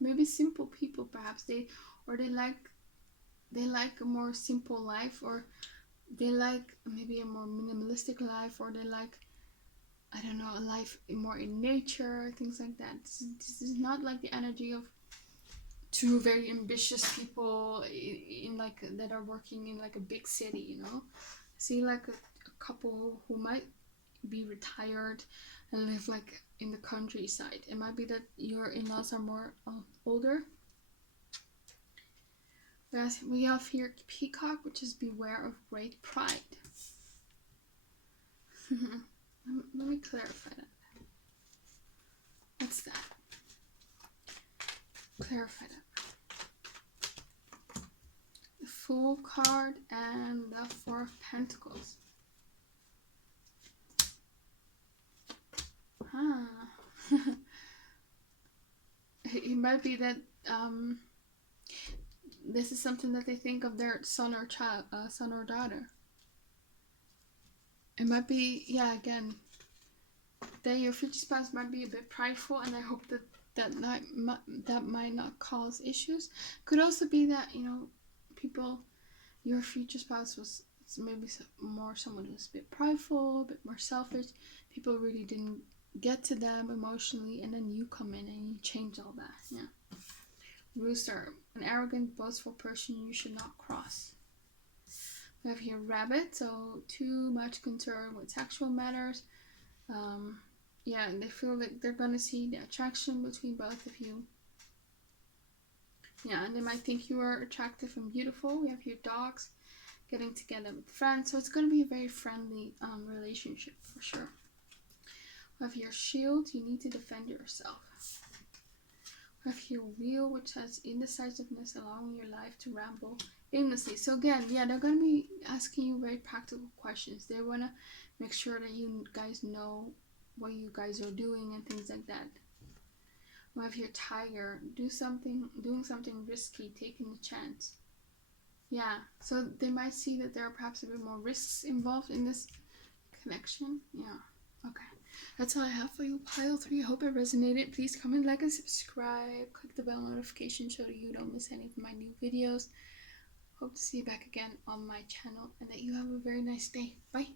maybe simple people. Perhaps they like a more simple life, or they like maybe a more minimalistic life, or they like, I don't know, a life more in nature, things like that. This is not like the energy of two very ambitious people in like that are working in like a big city, you know. See like a couple who might be retired, and live like in the countryside. It might be that your in-laws are more older. Whereas we have here Peacock, which is beware of great pride. Let me clarify that. What's that? Clarify that. The Fool card and the Four of Pentacles. It might be that this is something that they think of their son or child, son or daughter. It might be, yeah, again, that your future spouse might be a bit prideful, and I hope that might not cause issues. Could also be that, you know, people, your future spouse was maybe more someone who's a bit prideful, a bit more selfish. People really didn't get to them emotionally, and then you come in and you change all that. Yeah. Rooster, an arrogant, boastful person you should not cross. We have here Rabbit, so too much concern with sexual matters. Yeah, and they feel like they're gonna see the attraction between both of you. Yeah, and they might think you are attractive and beautiful. We have here Dogs, getting together with friends, so it's gonna be a very friendly relationship for sure. We have here Shield, you need to defend yourself. We have here Wheel, which has indecisiveness, allowing your life to ramble aimlessly. So again, yeah, they're going to be asking you very practical questions. They want to make sure that you guys know what you guys are doing and things like that. We have here Tiger, doing something risky, taking a chance. Yeah, so they might see that there are perhaps a bit more risks involved in this connection. Yeah, okay. That's all I have for you, pile 3. I hope it resonated. Please comment, like, and subscribe. Click the bell notification so that you don't miss any of my new videos. Hope to see you back again on my channel, and that you have a very nice day. Bye.